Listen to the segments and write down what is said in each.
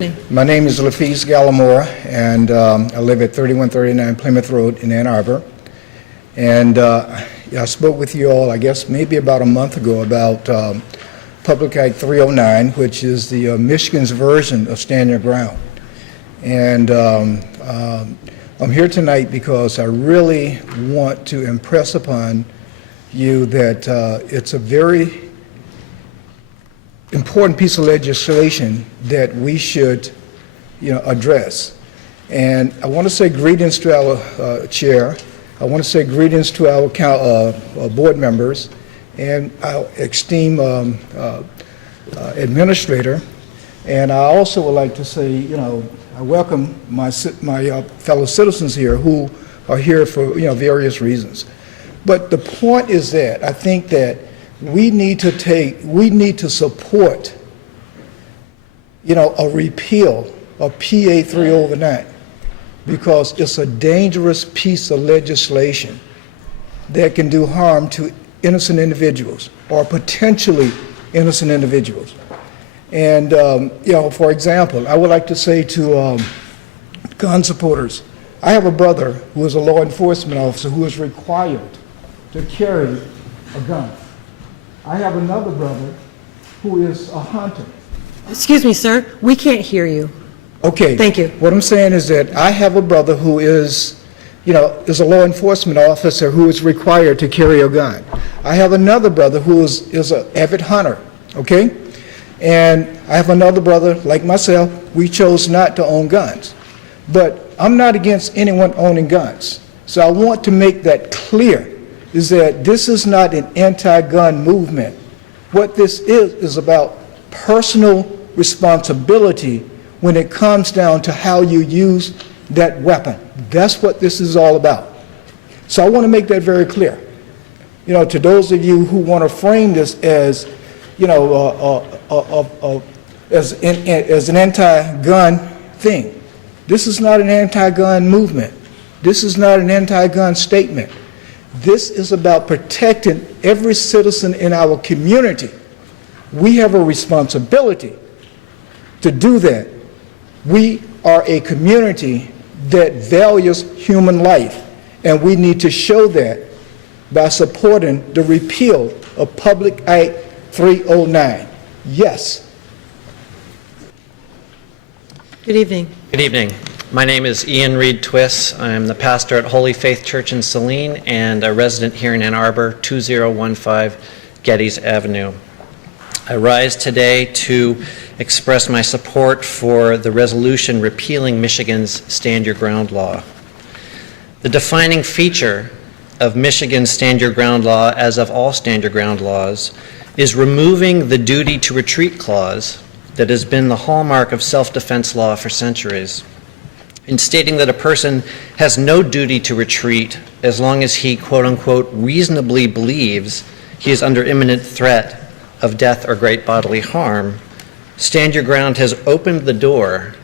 My name is Lafiz Gallimore, and I live at 3139 Plymouth Road in Ann Arbor. And I spoke with you all, I guess, maybe about a month ago about Public Act 309, which is the Michigan's version of Stand Your Ground. And I'm here tonight because I really want to impress upon you that it's a very important piece of legislation that we should, address. And I want to say greetings to our chair. I want to say greetings to our board members and our esteemed administrator. And I also would like to say, I welcome my fellow citizens here who are here for various reasons. But the point is that I think that we need to support, a repeal of PA 309 because it's a dangerous piece of legislation that can do harm to innocent individuals or potentially innocent individuals. And, for example, I would like to say to gun supporters, I have a brother who is a law enforcement officer who is required to carry a gun. I have another brother who is a hunter. Excuse me, sir. We can't hear you. Okay. Thank you. What I'm saying is that I have a brother who is a law enforcement officer who is required to carry a gun. I have another brother who is an avid hunter, okay? And I have another brother, like myself, we chose not to own guns. But I'm not against anyone owning guns. So I want to make that clear. Is that this is not an anti-gun movement. What this is about personal responsibility when it comes down to how you use that weapon. That's what this is all about. So I want to make that very clear. To those of you who want to frame this as, as an anti-gun thing, this is not an anti-gun movement. This is not an anti-gun statement. This is about protecting every citizen in our community. We have a responsibility to do that. We are a community that values human life, and we need to show that by supporting the repeal of Public Act 309. Yes. Good evening. Good evening. My name is Ian Reed Twiss. I'm the pastor at Holy Faith Church in Saline and a resident here in Ann Arbor, 2015 Geddes Avenue. I rise today to express my support for the resolution repealing Michigan's Stand Your Ground law. The defining feature of Michigan's Stand Your Ground law, as of all Stand Your Ground laws, is removing the duty to retreat clause that has been the hallmark of self-defense law for centuries, in stating that a person has no duty to retreat as long as he, quote unquote, reasonably believes he is under imminent threat of death or great bodily harm. Stand Your Ground has opened the door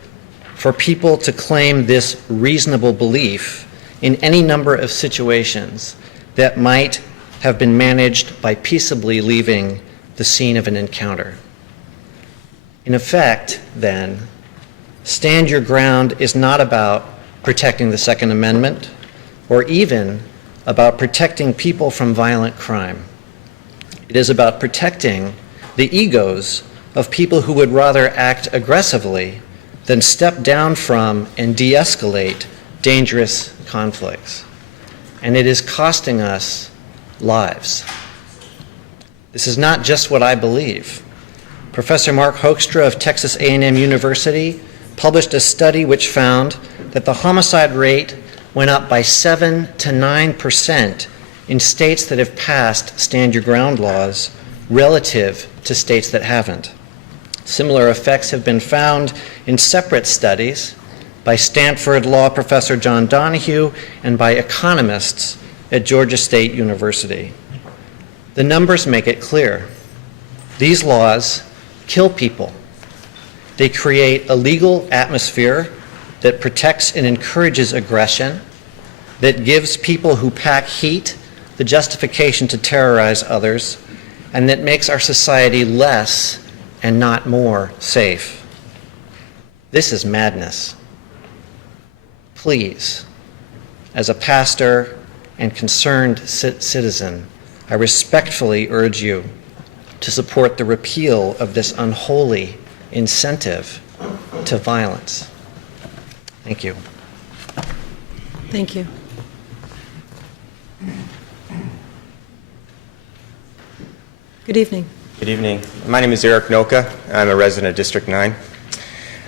for people to claim this reasonable belief in any number of situations that might have been managed by peaceably leaving the scene of an encounter. In effect, then, Stand Your Ground is not about protecting the Second Amendment or even about protecting people from violent crime. It is about protecting the egos of people who would rather act aggressively than step down from and de-escalate dangerous conflicts. And it is costing us lives. This is not just what I believe. Professor Mark Hoekstra of Texas A&M University published a study which found that the homicide rate went up by 7 to 9% in states that have passed Stand Your Ground laws relative to states that haven't. Similar effects have been found in separate studies by Stanford law professor John Donahue and by economists at Georgia State University. The numbers make it clear. These laws kill people. They create a legal atmosphere that protects and encourages aggression, that gives people who pack heat the justification to terrorize others, and that makes our society less and not more safe. This is madness. Please, as a pastor and concerned citizen, I respectfully urge you to support the repeal of this unholy incentive to violence. Thank you. Thank you. Good evening. Good evening. My name is Eric Noka. I'm a resident of District 9.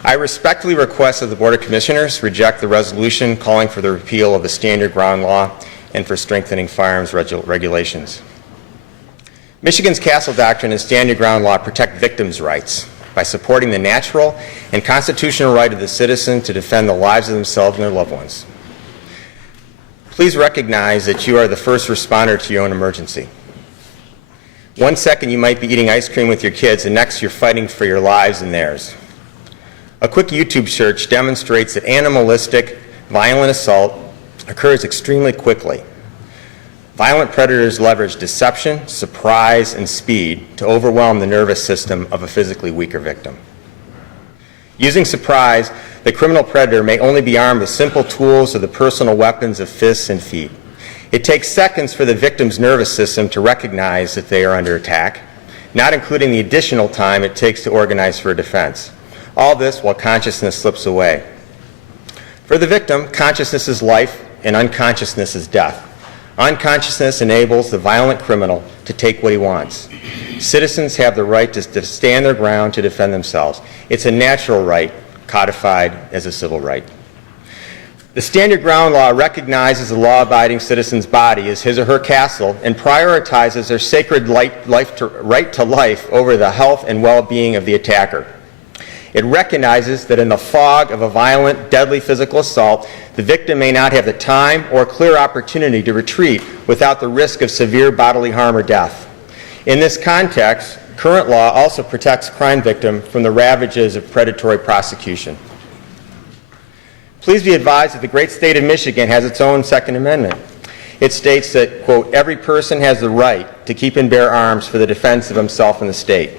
I respectfully request that the Board of Commissioners reject the resolution calling for the repeal of the Stand Your Ground law and for strengthening firearms regulations. Michigan's Castle Doctrine and Stand Your Ground law protect victims' rights by supporting the natural and constitutional right of the citizen to defend the lives of themselves and their loved ones. Please recognize that you are the first responder to your own emergency. 1 second you might be eating ice cream with your kids, and next you're fighting for your lives and theirs. A quick YouTube search demonstrates that animalistic, violent assault occurs extremely quickly. Violent predators leverage deception, surprise, and speed to overwhelm the nervous system of a physically weaker victim. Using surprise, the criminal predator may only be armed with simple tools or the personal weapons of fists and feet. It takes seconds for the victim's nervous system to recognize that they are under attack, not including the additional time it takes to organize for a defense. All this while consciousness slips away. For the victim, consciousness is life and unconsciousness is death. Unconsciousness enables the violent criminal to take what he wants. Citizens have the right to stand their ground to defend themselves. It's a natural right, codified as a civil right. The Stand Your Ground law recognizes the law-abiding citizen's body as his or her castle and prioritizes their sacred right to life over the health and well-being of the attacker. It recognizes that in the fog of a violent, deadly physical assault, the victim may not have the time or clear opportunity to retreat without the risk of severe bodily harm or death. In this context, current law also protects crime victims from the ravages of predatory prosecution. Please be advised that the great state of Michigan has its own Second Amendment. It states that, quote, every person has the right to keep and bear arms for the defense of himself and the state.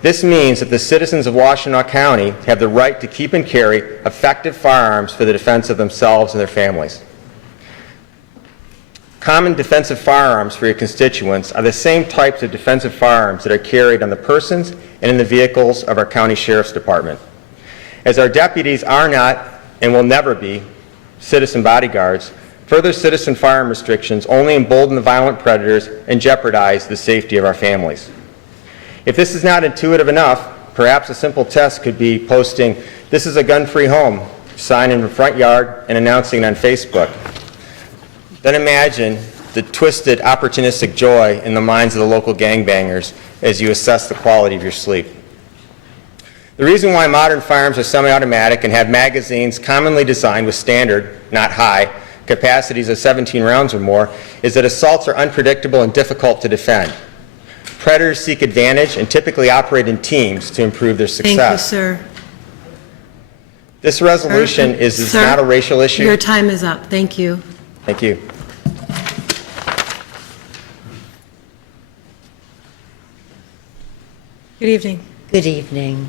This means that the citizens of Washtenaw County have the right to keep and carry effective firearms for the defense of themselves and their families. Common defensive firearms for your constituents are the same types of defensive firearms that are carried on the persons and in the vehicles of our county sheriff's department. As our deputies are not and will never be citizen bodyguards, further citizen firearm restrictions only embolden the violent predators and jeopardize the safety of our families. If this is not intuitive enough, perhaps a simple test could be posting, "This is a gun-free home," sign in the front yard and announcing it on Facebook. Then imagine the twisted, opportunistic joy in the minds of the local gangbangers as you assess the quality of your sleep. The reason why modern firearms are semi-automatic and have magazines commonly designed with standard, not high, capacities of 17 rounds or more is that assaults are unpredictable and difficult to defend. Predators seek advantage and typically operate in teams to improve their success. Thank you, sir. This resolution is Sir, not a racial issue. Your time is up. Thank you. Thank you. Good evening. Good evening.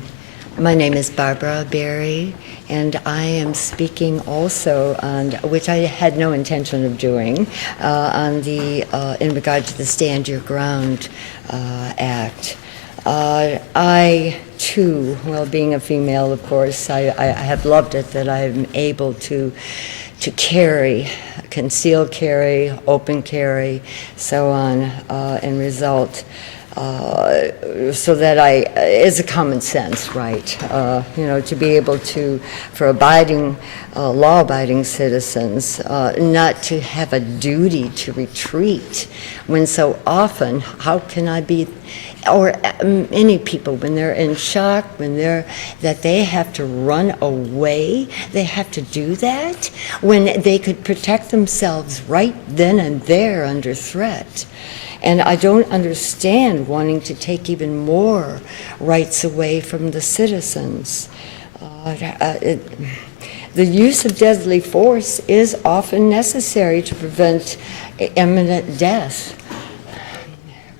My name is Barbara Berry, and I am speaking also on, which I had no intention of doing, on the, in regard to the Stand Your Ground Act. I, too, well, being a female, of course, I have loved it that I'm able to carry, concealed carry, open carry, so on, and result. So that it's a common sense, right? To be able to, for abiding, law-abiding citizens, not to have a duty to retreat when so often, how can I be, or many people, when they're in shock, that they have to run away, they have to do that when they could protect themselves right then and there under threat. And I don't understand wanting to take even more rights away from the citizens. The use of deadly force is often necessary to prevent imminent death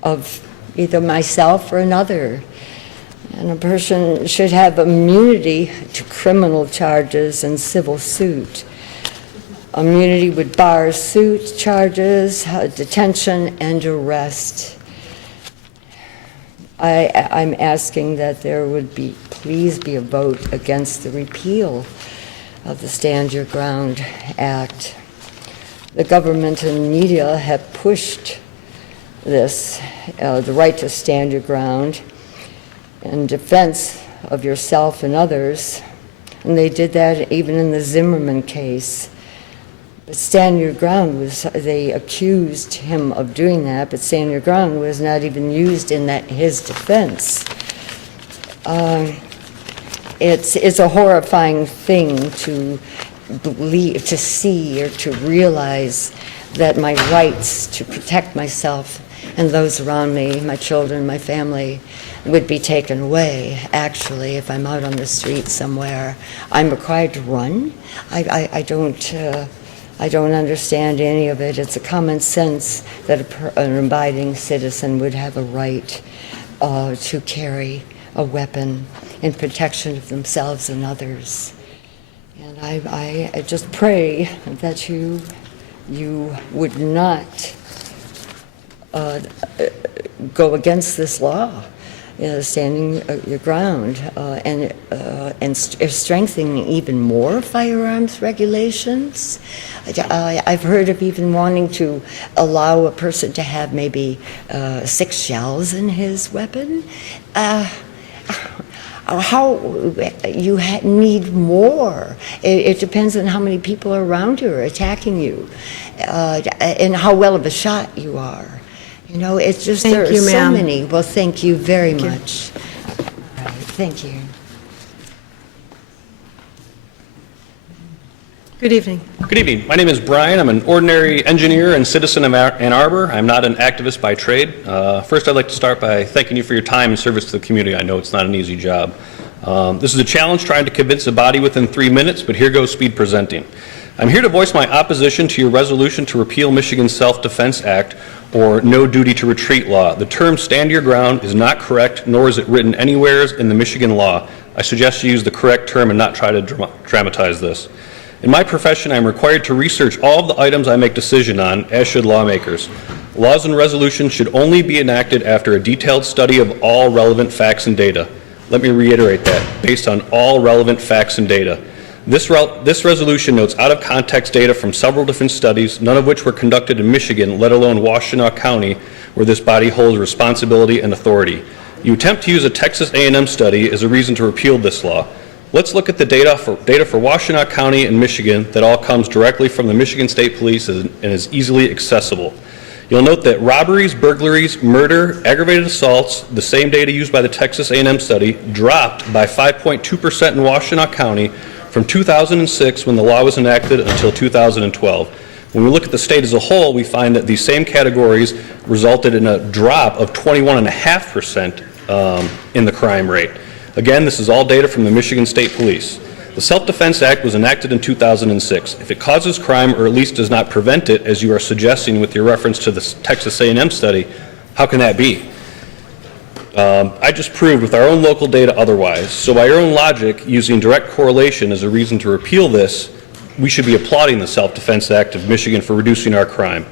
of either myself or another. And a person should have immunity to criminal charges and civil suit. Immunity would bar suit, charges, detention, and arrest. I'm asking that there would please be a vote against the repeal of the Stand Your Ground Act. The government and media have pushed this, the right to stand your ground in defense of yourself and others, and they did that even in the Zimmerman case. But stand your ground they accused him of doing that, but stand your ground was not even used in his defense. It's a horrifying thing to believe, to see, or to realize that my rights to protect myself and those around me, my children, my family, would be taken away. Actually, if I'm out on the street somewhere, I'm required to run. I don't understand any of it. It's a common sense that an abiding citizen would have a right to carry a weapon in protection of themselves and others. And I just pray that you would not go against this law, standing your ground, and strengthening even more firearms regulations. I've heard of even wanting to allow a person to have maybe 6 shells in his weapon. How you need more. It depends on how many people are around you or attacking you, and how well of a shot you are. You know, it's just Thank there are you, so ma'am. many. Well, thank you very Thank you. much. All right, thank you. Good evening. Good evening. My name is Brian. I'm an ordinary engineer and citizen of Ann Arbor. I'm not an activist by trade. First, I'd like to start by thanking you for your time and service to the community. I know it's not an easy job. This is a challenge trying to convince a body within 3 minutes, but here goes speed presenting. I'm here to voice my opposition to your resolution to repeal Michigan's Self-Defense Act, or No Duty to Retreat law. The term stand your ground is not correct, nor is it written anywhere in the Michigan law. I suggest you use the correct term and not try to dramatize this. In my profession, I'm required to research all of the items I make decision on, as should lawmakers. Laws and resolutions should only be enacted after a detailed study of all relevant facts and data. Let me reiterate that, based on all relevant facts and data. This resolution notes out-of-context data from several different studies, none of which were conducted in Michigan, let alone Washtenaw County, where this body holds responsibility and authority. You attempt to use a Texas A&M study as a reason to repeal this law. Let's look at the data for Washtenaw County and Michigan that all comes directly from the Michigan State Police and is easily accessible. You'll note that robberies, burglaries, murder, aggravated assaults, the same data used by the Texas A&M study, dropped by 5.2% in Washtenaw County from 2006, when the law was enacted, until 2012. When we look at the state as a whole, we find that these same categories resulted in a drop of 21.5% in the crime rate. Again, this is all data from the Michigan State Police. The Self-Defense Act was enacted in 2006. If it causes crime, or at least does not prevent it, as you are suggesting with your reference to the Texas A&M study, how can that be? I just proved with our own local data otherwise. So by your own logic, using direct correlation as a reason to repeal this, we should be applauding the Self-Defense Act of Michigan for reducing our crime.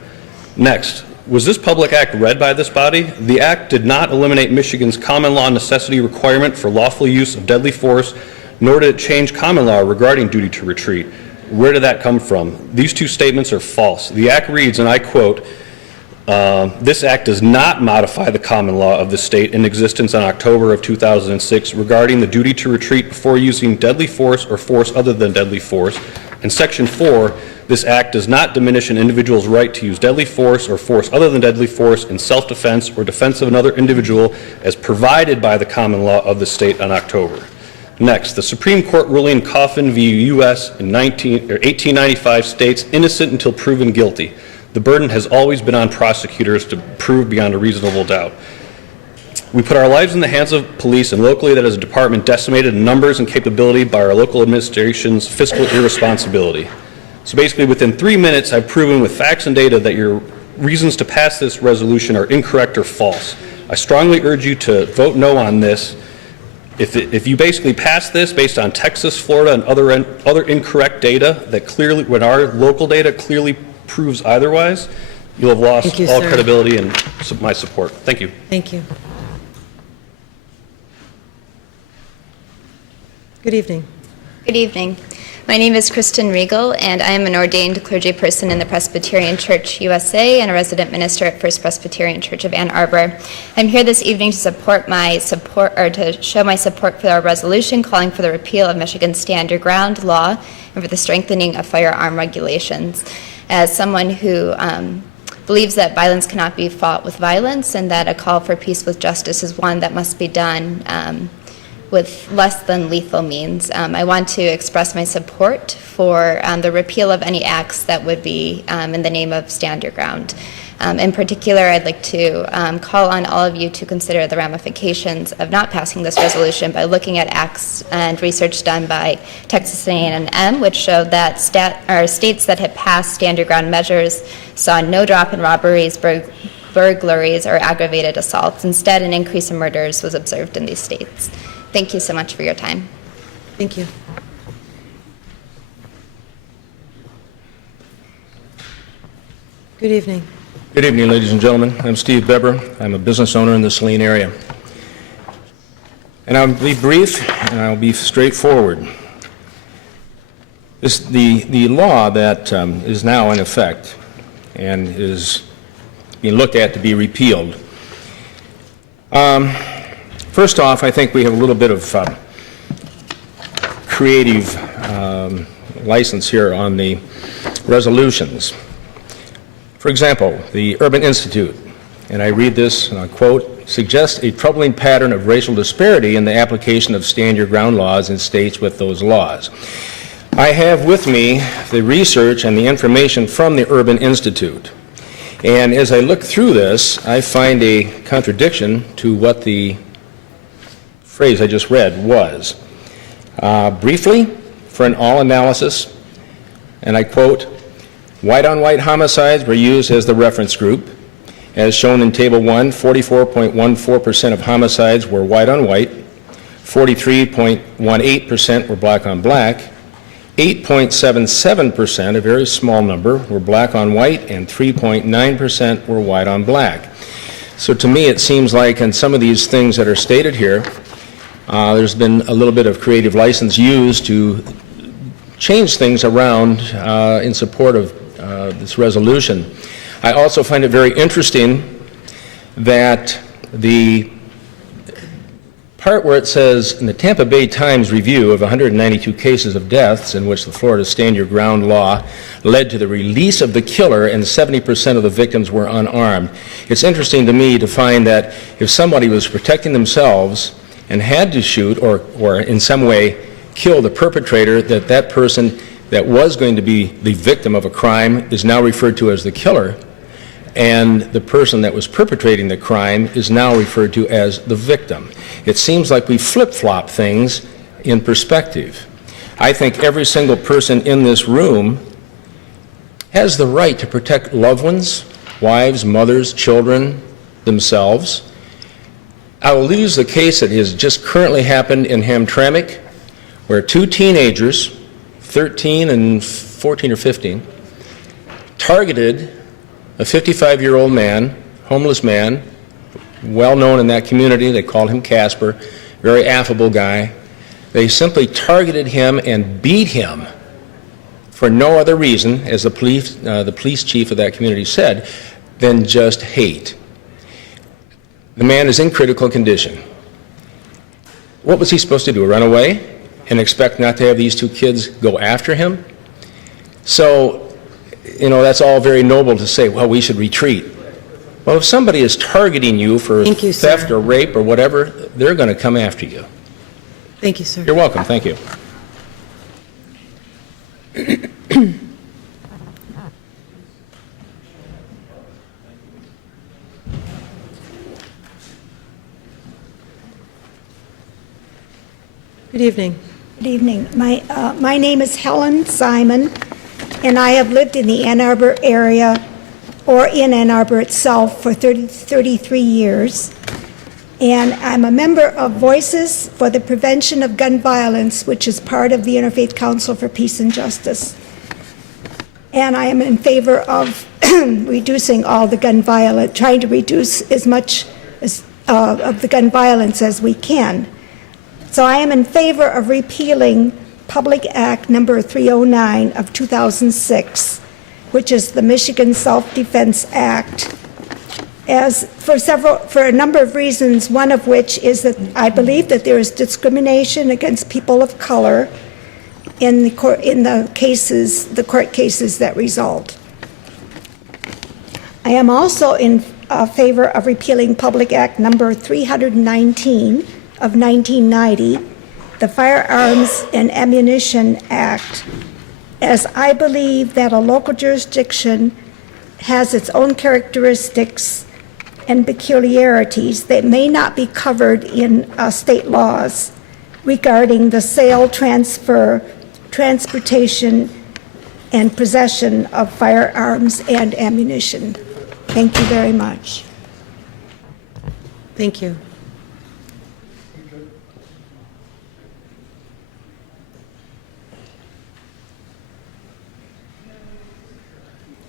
Next, was this public act read by this body? The act did not eliminate Michigan's common law necessity requirement for lawful use of deadly force, nor did it change common law regarding duty to retreat. Where did that come from? These two statements are false. The act reads, and I quote, this act does not modify the common law of the state in existence on October of 2006 regarding the duty to retreat before using deadly force or force other than deadly force. In Section 4, this act does not diminish an individual's right to use deadly force or force other than deadly force in self-defense or defense of another individual as provided by the common law of the state on October. Next, the Supreme Court ruling Coffin v. U.S. in 1895 states, innocent until proven guilty. The burden has always been on prosecutors to prove beyond a reasonable doubt. We put our lives in the hands of police, and locally that is a department decimated in numbers and capability by our local administration's fiscal irresponsibility. So basically within 3 minutes I've proven with facts and data that your reasons to pass this resolution are incorrect or false. I strongly urge you to vote no on this If you basically pass this based on Texas, Florida, and other incorrect data that clearly, when our local data clearly proves otherwise, you'll have lost Thank you, all sir. credibility and my support. Thank you. Thank you. Good evening. Good evening. My name is Kristen Riegel, and I am an ordained clergy person in the Presbyterian Church USA and a resident minister at First Presbyterian Church of Ann Arbor. I'm here this evening to to show my support for our resolution calling for the repeal of Michigan's Stand Your Ground law and for the strengthening of firearm regulations. As someone who believes that violence cannot be fought with violence and that a call for peace with justice is one that must be done with less than lethal means. I want to express my support for the repeal of any acts that would be in the name of Stand Your Ground. In particular, I'd like to call on all of you to consider the ramifications of not passing this resolution by looking at acts and research done by Texas A&M, which showed that states that had passed Stand Your Ground measures saw no drop in robberies, burglaries, or aggravated assaults. Instead, an increase in murders was observed in these states. Thank you so much for your time. Thank you. Good evening. Good evening, ladies and gentlemen. I'm Steve Beber. I'm a business owner in the Saline area. And I'll be brief and I'll be straightforward. The law that is now in effect and is being looked at to be repealed. First off, I think we have a little bit of creative license here on the resolutions. For example, the Urban Institute, and I read this, and I quote, suggests a troubling pattern of racial disparity in the application of Stand Your Ground laws in states with those laws. I have with me the research and the information from the Urban Institute. And as I look through this, I find a contradiction to what the phrase I just read was. Briefly, for an all analysis, and I quote, white-on-white homicides were used as the reference group. As shown in Table 1, 44.14% of homicides were white-on-white, 43.18% were black-on-black, 8.77%, a very small number, were black-on-white, and 3.9% were white-on-black. So to me, it seems like in some of these things that are stated here, there's been a little bit of creative license used to change things around in support of this resolution. I also find it very interesting that the part where it says in the Tampa Bay Times review of 192 cases of deaths in which the Florida Stand Your Ground law led to the release of the killer and 70% of the victims were unarmed. It's interesting to me to find that if somebody was protecting themselves and had to shoot or in some way kill the perpetrator, that person that was going to be the victim of a crime is now referred to as the killer, and the person that was perpetrating the crime is now referred to as the victim. It seems like we flip-flop things in perspective. I think every single person in this room has the right to protect loved ones, wives, mothers, children, themselves. I will use the case that has just currently happened in Hamtramck, where two teenagers, 13 and 14 or 15, targeted a 55-year-old man, homeless man, well known in that community. They called him Casper, very affable guy. They simply targeted him and beat him for no other reason, as the police chief of that community said, than just hate. The man is in critical condition. What was he supposed to do, run away and expect not to have these two kids go after him? So, that's all very noble to say, well, we should retreat. Well, if somebody is targeting you for theft or rape or whatever, they're going to come after you. Thank you, sir. You're welcome. Thank you. Good evening. Good evening. My name is Helen Simon, and I have lived in the Ann Arbor area or in Ann Arbor itself for 33 years. And I'm a member of Voices for the Prevention of Gun Violence, which is part of the Interfaith Council for Peace and Justice. And I am in favor of reducing all the gun violence, trying to reduce as much as, of the gun violence as we can. So I am in favor of repealing Public Act number 309 of 2006, which is the Michigan Self-Defense Act, as for a number of reasons, one of which is that I believe that there is discrimination against people of color in the court cases that result. I am also in favor of repealing Public Act number 319 of 1990, the Firearms and Ammunition Act, as I believe that a local jurisdiction has its own characteristics and peculiarities that may not be covered in state laws regarding the sale, transfer, transportation, and possession of firearms and ammunition. Thank you very much. Thank you.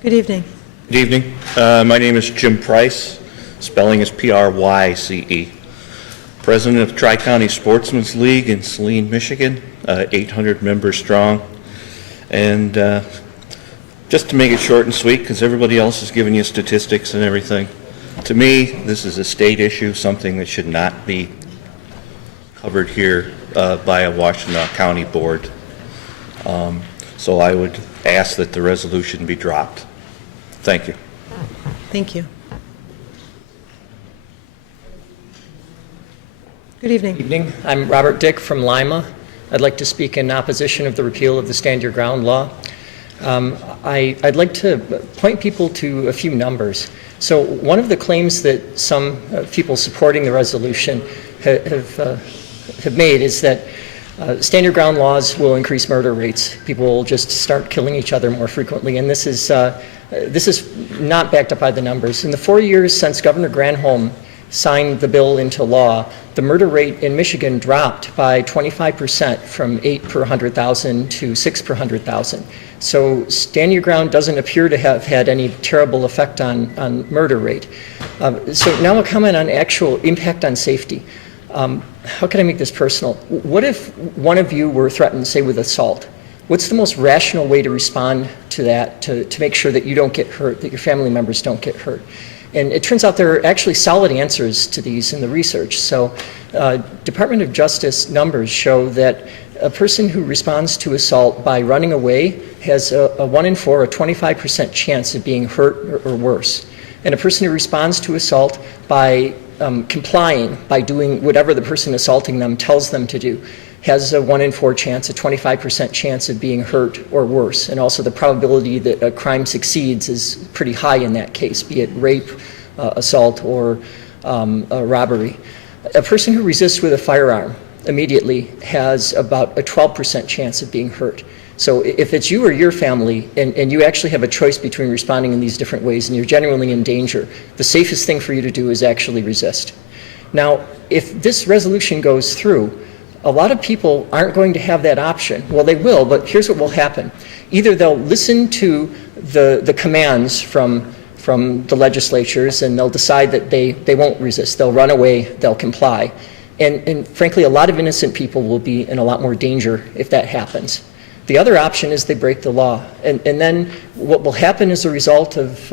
Good evening. Good evening. My name is Jim Price. Spelling is Pryce. President of Tri-County Sportsman's League in Saline, Michigan, 800 members strong. And just to make it short and sweet, because everybody else is giving you statistics and everything, to me, this is a state issue, something that should not be covered here by a Washington County board. So I would ask that the resolution be dropped. Thank you. Thank you. Good evening. Evening. I'm Robert Dick from Lima. I'd like to speak in opposition of the repeal of the Stand Your Ground law. I'd like to point people to a few numbers. So one of the claims that some people supporting the resolution have made is that Stand Your Ground laws will increase murder rates. People will just start killing each other more frequently, and this is not backed up by the numbers. In the 4 years since Governor Granholm signed the bill into law, the murder rate in Michigan dropped by 25% from 8 per 100,000 to 6 per 100,000. So Stand Your Ground doesn't appear to have had any terrible effect on murder rate. So now a comment on actual impact on safety. How can I make this personal? What if one of you were threatened, say, with assault? What's the most rational way to respond to that, to make sure that you don't get hurt, that your family members don't get hurt? And it turns out there are actually solid answers to these in the research. So Department of Justice numbers show that a person who responds to assault by running away has a 1 in 4, a 25% chance of being hurt or worse. And a person who responds to assault by complying, by doing whatever the person assaulting them tells them to do, has a 1 in 4 chance, a 25% chance of being hurt or worse. And also the probability that a crime succeeds is pretty high in that case, be it rape, assault, or a robbery. A person who resists with a firearm immediately has about a 12% chance of being hurt. So if it's you or your family, and you actually have a choice between responding in these different ways, and you're genuinely in danger, the safest thing for you to do is actually resist. Now, if this resolution goes through, a lot of people aren't going to have that option. Well, they will, but here's what will happen. Either they'll listen to the commands from the legislatures, and they'll decide that they won't resist. They'll run away, they'll comply. And frankly, a lot of innocent people will be in a lot more danger if that happens. The other option is they break the law. And then what will happen as a result of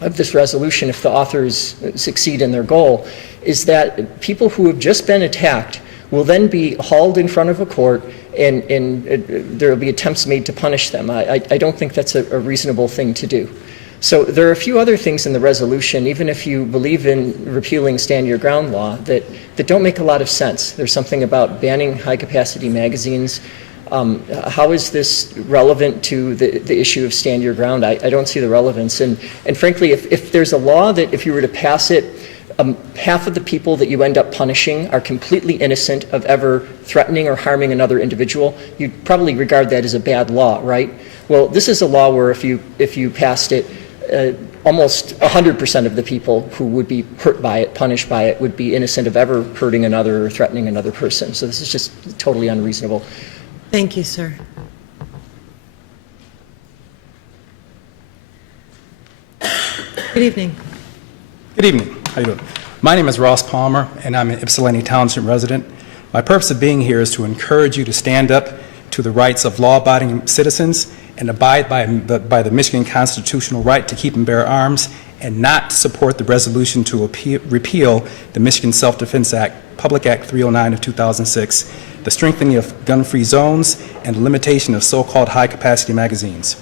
this resolution, if the authors succeed in their goal, is that people who have just been attacked will then be hauled in front of a court, and there will be attempts made to punish them. I don't think that's a reasonable thing to do. So there are a few other things in the resolution, even if you believe in repealing Stand Your Ground law, that don't make a lot of sense. There's something about banning high-capacity magazines. How is this relevant to the issue of Stand Your Ground? I don't see the relevance. And frankly, if there's a law that if you were to pass it, half of the people that you end up punishing are completely innocent of ever threatening or harming another individual, you'd probably regard that as a bad law, right? Well, this is a law where if you passed it, almost 100% of the people who would be hurt by it, punished by it, would be innocent of ever hurting another or threatening another person. So this is just totally unreasonable. Thank you, sir. Good evening. Good evening. How you doing? My name is Ross Palmer, and I'm an Ypsilanti Township resident. My purpose of being here is to encourage you to stand up to the rights of law-abiding citizens and abide by the Michigan constitutional right to keep and bear arms, and not support the resolution to repeal the Michigan Self-Defense Act, Public Act 309 of 2006, the strengthening of gun-free zones, and the limitation of so-called high-capacity magazines.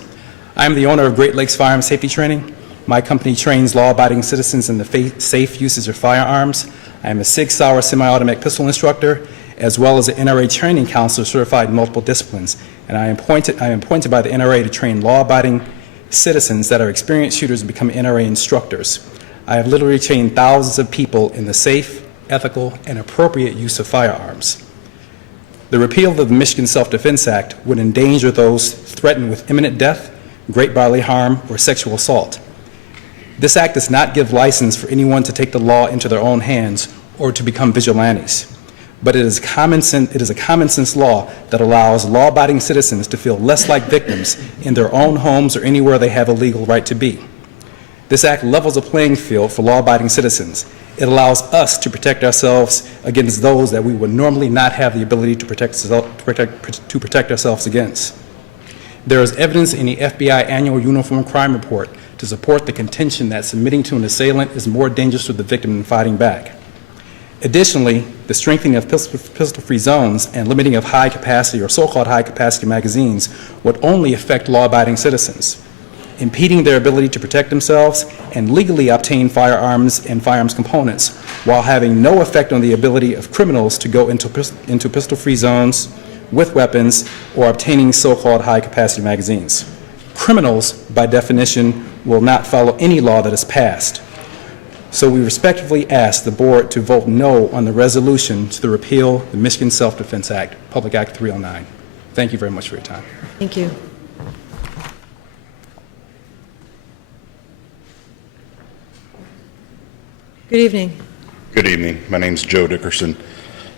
I am the owner of Great Lakes Firearm Safety Training. My company trains law-abiding citizens in the safe usage of firearms. I am a SYG Sauer semi-automatic pistol instructor, as well as an NRA training counselor certified in multiple disciplines. And I am appointed by the NRA to train law-abiding citizens that are experienced shooters and become NRA instructors. I have literally trained thousands of people in the safe, ethical, and appropriate use of firearms. The repeal of the Michigan Self-Defense Act would endanger those threatened with imminent death, great bodily harm, or sexual assault. This act does not give license for anyone to take the law into their own hands or to become vigilantes, but it is a common sense law that allows law-abiding citizens to feel less like victims in their own homes or anywhere they have a legal right to be. This act levels a playing field for law-abiding citizens. It allows us to protect ourselves against those that we would normally not have the ability to protect ourselves against. There is evidence in the FBI Annual Uniform Crime Report to support the contention that submitting to an assailant is more dangerous to the victim than fighting back. Additionally, the strengthening of pistol-free zones and limiting of high-capacity or so-called high-capacity magazines would only affect law-abiding citizens, impeding their ability to protect themselves and legally obtain firearms and firearms components, while having no effect on the ability of criminals to go into pistol-free zones with weapons or obtaining so-called high-capacity magazines. Criminals, by definition, will not follow any law that is passed. So we respectfully ask the board to vote no on the resolution to repeal the Michigan Self-Defense Act, Public Act 309. Thank you very much for your time. Thank you. Good evening. Good evening. My name is Joe Dickerson.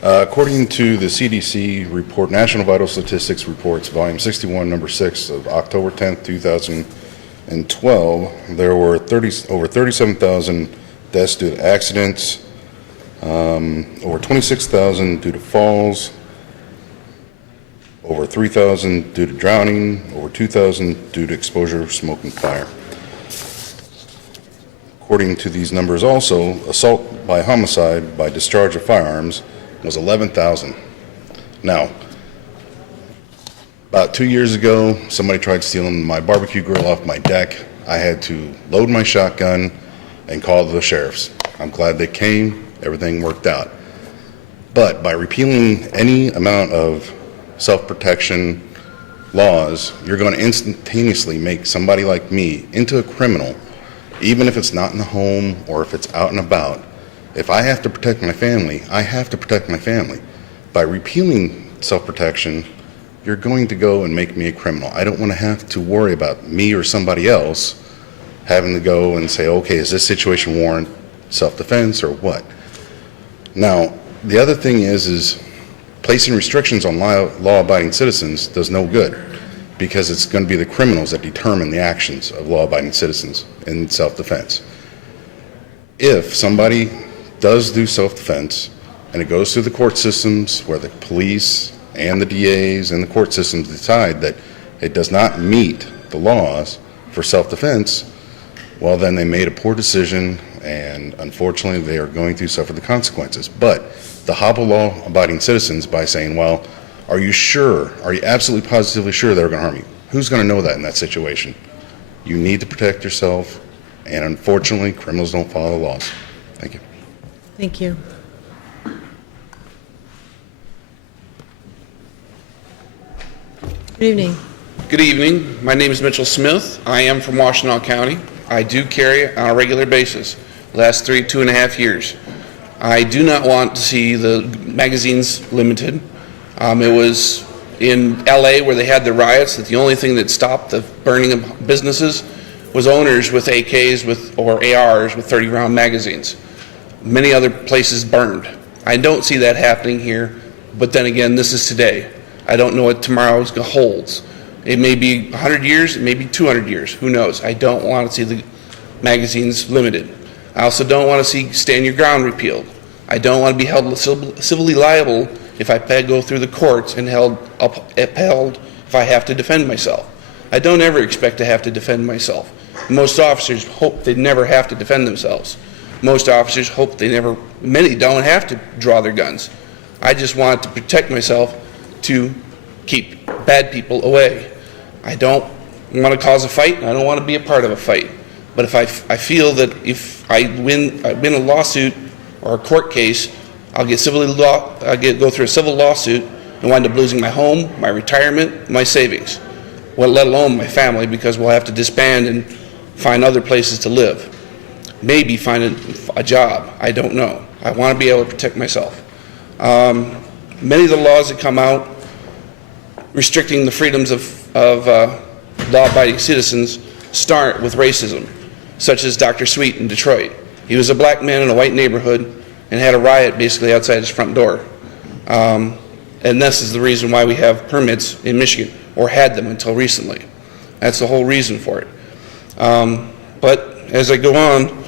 According to the CDC report, National Vital Statistics Reports, Volume 61, Number 6 of October 10th, 2012, there were over 37,000 deaths due to accidents, over 26,000 due to falls, over 3,000 due to drowning, over 2,000 due to exposure to smoke and fire. According to these numbers also, assault by homicide by discharge of firearms was 11,000. Now, about 2 years ago, somebody tried stealing my barbecue grill off my deck. I had to load my shotgun and call the sheriffs. I'm glad they came. Everything worked out. But by repealing any amount of self-protection laws, you're going to instantaneously make somebody like me into a criminal, even if it's not in the home or if it's out and about. If I have to protect my family, I have to protect my family. By repealing self-protection, you're going to go and make me a criminal. I don't want to have to worry about me or somebody else having to go and say, okay, is this situation warrant self-defense or what? Now, the other thing is placing restrictions on law-abiding citizens does no good, because it's going to be the criminals that determine the actions of law-abiding citizens in self-defense. If somebody does do self-defense and it goes through the court systems where the police and the DAs and the court systems decide that it does not meet the laws for self-defense, well, then they made a poor decision, and unfortunately they are going to suffer the consequences. But the hobble law-abiding citizens by saying, well, are you sure, are you absolutely positively sure they're going to harm you? Who's going to know that in that situation? You need to protect yourself, and unfortunately criminals don't follow the laws. Thank you. Thank you. Good evening. Good evening. My name is Mitchell Smith. I am from Washtenaw County. I do carry on a regular basis, last 2.5 years. I do not want to see the magazines limited. It was in LA where they had the riots that the only thing that stopped the burning of businesses was owners with AKs or ARs with 30-round magazines. Many other places burned. I don't see that happening here, but then again, this is today. I don't know what tomorrow holds. It may be 100 years, it may be 200 years, who knows? I don't want to see the magazines limited. I also don't want to see stand your ground repealed. I don't want to be held civilly liable if I go through the courts and upheld if I have to defend myself. I don't ever expect to have to defend myself. Most officers hope they never have to defend themselves. Most officers hope many don't have to draw their guns. I just want to protect myself to keep bad people away. I don't want to cause a fight, and I don't want to be a part of a fight. But if I feel that if I win a lawsuit or a court case, I'll go through a civil lawsuit and wind up losing my home, my retirement, my savings, let alone my family, because we'll have to disband and find other places to live. Maybe find a job. I don't know. I want to be able to protect myself. Many of the laws that come out restricting the freedoms of law-abiding citizens start with racism, such as Dr. Sweet in Detroit. He was a black man in a white neighborhood and had a riot basically outside his front door. And this is the reason why we have permits in Michigan, or had them until recently. That's the whole reason for it. But as I go on,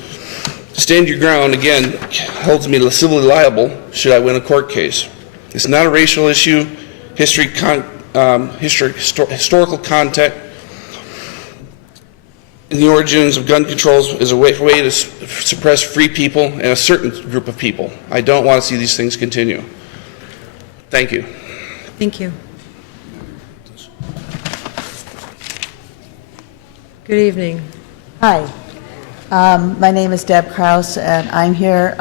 stand your ground, again, holds me civilly liable should I win a court case. It's not a racial issue. Historical context in the origins of gun controls is a way to suppress free people and a certain group of people. I don't want to see these things continue. Thank you. Thank you. Good evening. Hi. My name is Deb Krause, and I'm here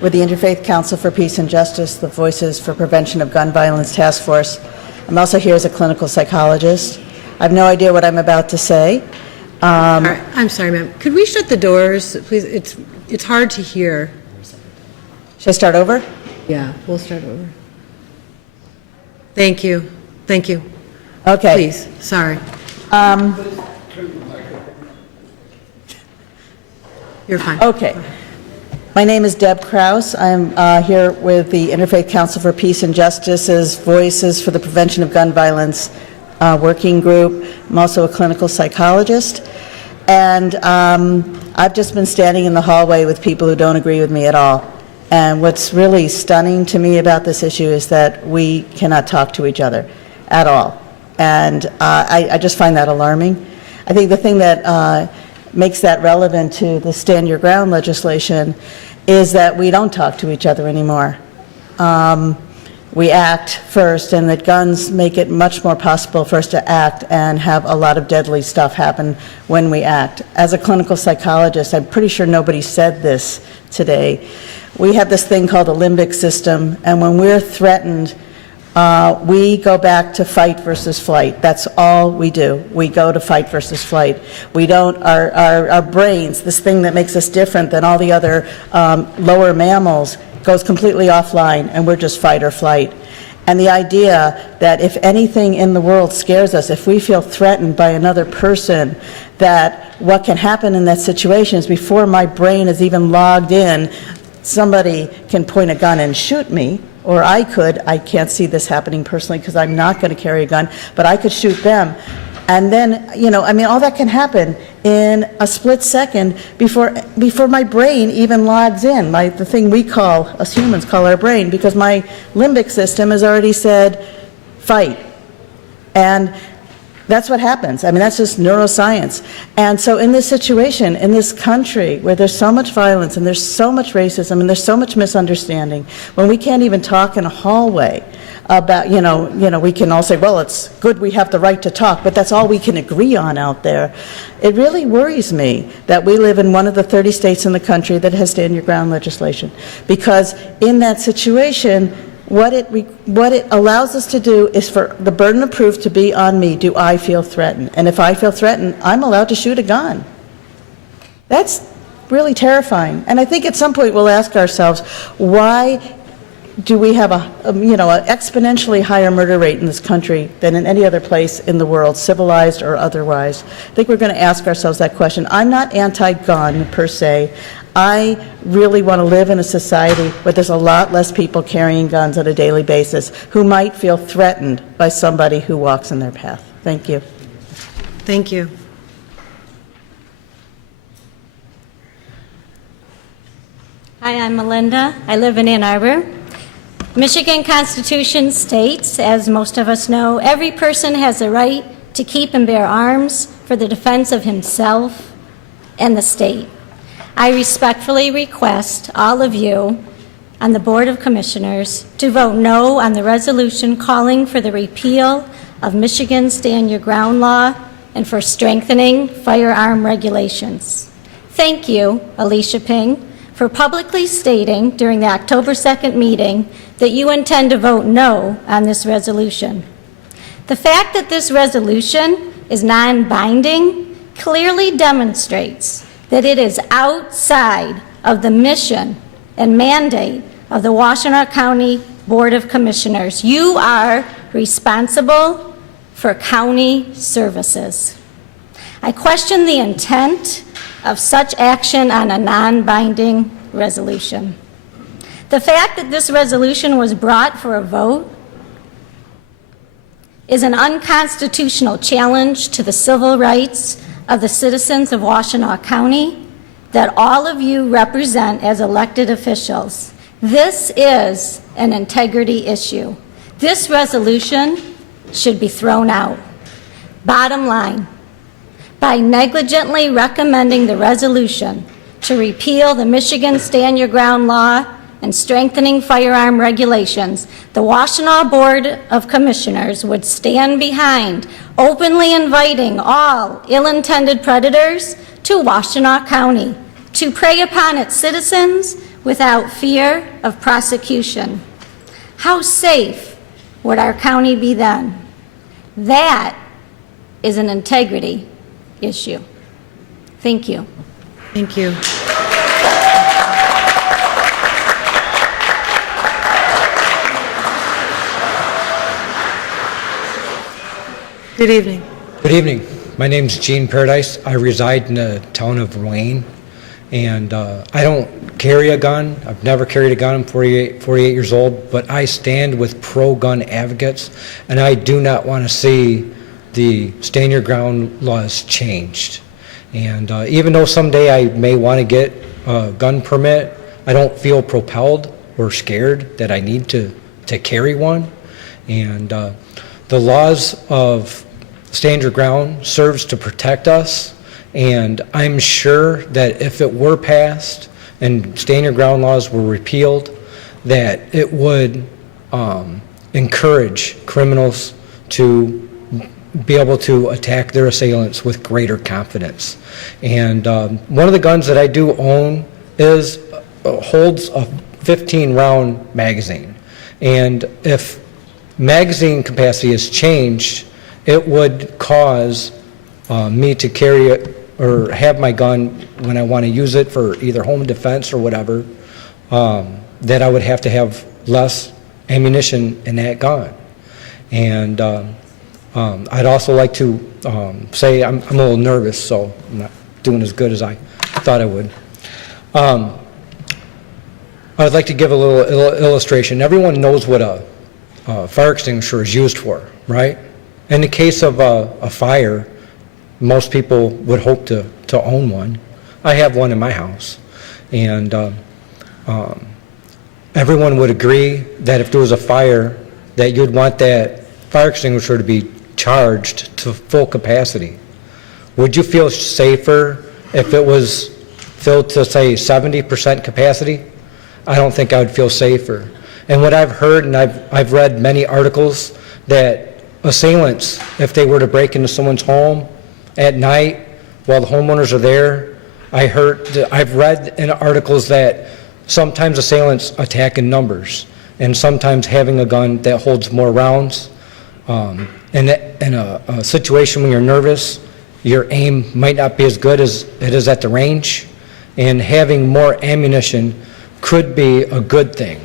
with the Interfaith Council for Peace and Justice, the Voices for Prevention of Gun Violence Task Force. I'm also here as a clinical psychologist. I have no idea what I'm about to say. All right, I'm sorry, ma'am. Could we shut the doors, please? It's hard to hear. Should I start over? Yeah, we'll start over. Thank you. Thank you. Okay. Please, sorry. You're fine. Okay. My name is Deb Krause. I'm here with the Interfaith Council for Peace and Justice's Voices for the Prevention of Gun Violence working group. I'm also a clinical psychologist. And I've just been standing in the hallway with people who don't agree with me at all. And what's really stunning to me about this issue is that we cannot talk to each other at all. And I just find that alarming. I think the thing that makes that relevant to the Stand Your Ground legislation is that we don't talk to each other anymore. We act first, and that guns make it much more possible for us to act and have a lot of deadly stuff happen when we act. As a clinical psychologist, I'm pretty sure nobody said this today. We have this thing called the limbic system, and when we're threatened, we go back to fight versus flight. That's all we do. We go to fight versus flight. We don't, our brains, this thing that makes us different than all the other lower mammals, goes completely offline, and we're just fight or flight. And the idea that if anything in the world scares us, if we feel threatened by another person, that what can happen in that situation is before my brain is even logged in, somebody can point a gun and shoot me, or I can't see this happening personally because I'm not going to carry a gun, but I could shoot them. And then, all that can happen in a split second before my brain even logs in, the thing we us humans call our brain, because my limbic system has already said, fight. And that's what happens. That's just neuroscience. And so in this situation, in this country where there's so much violence and there's so much racism and there's so much misunderstanding, when we can't even talk in a hallway about, we can all say, well, it's good we have the right to talk, but that's all we can agree on out there. It really worries me that we live in one of the 30 states in the country that has Stand Your Ground legislation, because in that situation, what it allows us to do is for the burden of proof to be on me. Do I feel threatened? And if I feel threatened, I'm allowed to shoot a gun. That's really terrifying. And I think at some point we'll ask ourselves, why do we have an exponentially higher murder rate in this country than in any other place in the world, civilized or otherwise? I think we're going to ask ourselves that question. I'm not anti-gun per se. I really want to live in a society where there's a lot less people carrying guns on a daily basis who might feel threatened by somebody who walks in their path. Thank you. Thank you. Hi, I'm Melinda. I live in Ann Arbor. Michigan Constitution states, as most of us know, every person has the right to keep and bear arms for the defense of himself and the state. I respectfully request all of you on the Board of Commissioners to vote no on the resolution calling for the repeal of Michigan's Stand Your Ground law and for strengthening firearm regulations. Thank you, Alicia Ping, for publicly stating during the October 2nd meeting that you intend to vote no on this resolution. The fact that this resolution is non-binding clearly demonstrates that it is outside of the mission and mandate of the Washtenaw County Board of Commissioners. You are responsible for county services. I question the intent of such action on a non-binding resolution. The fact that this resolution was brought for a vote is an unconstitutional challenge to the civil rights of the citizens of Washtenaw County that all of you represent as elected officials. This is an integrity issue. This resolution should be thrown out. Bottom line, by negligently recommending the resolution to repeal the Michigan Stand Your Ground law and strengthening firearm regulations, the Washtenaw Board of Commissioners would stand behind openly inviting all ill-intended predators to Washtenaw County to prey upon its citizens without fear of prosecution. How safe would our county be then? That is an integrity issue. Thank you. Thank you. Good evening. Good evening. My name is Gene Paradise. I reside in the town of Wayne, and I don't carry a gun. I've never carried a gun. I'm 48 years old, but I stand with pro-gun advocates, and I do not want to see the Stand Your Ground laws changed. And even though someday I may want to get a gun permit, I don't feel propelled or scared that I need to carry one. And the laws of Stand Your Ground serves to protect us, and I'm sure that if it were passed and Stand Your Ground laws were repealed, that it would encourage criminals to be able to attack their assailants with greater confidence. And one of the guns that I do own holds a 15-round magazine, and if magazine capacity is changed, it would cause me to carry it or have my gun when I want to use it for either home defense or whatever, that I would have to have less ammunition in that gun. And I'd also like to say I'm a little nervous, so I'm not doing as good as I thought I would. I would like to give a little illustration. Everyone knows what a fire extinguisher is used for, right? In the case of a fire, most people would hope to own one. I have one in my house. And everyone would agree that if there was a fire, that you'd want that fire extinguisher to be charged to full capacity. Would you feel safer if it was filled to, say, 70% capacity? I don't think I would feel safer. And what I've heard, and I've read many articles, that assailants, if they were to break into someone's home at night while the homeowners are there, I've read in articles that sometimes assailants attack in numbers, and sometimes having a gun that holds more rounds. In a situation when you're nervous, your aim might not be as good as it is at the range, and having more ammunition could be a good thing.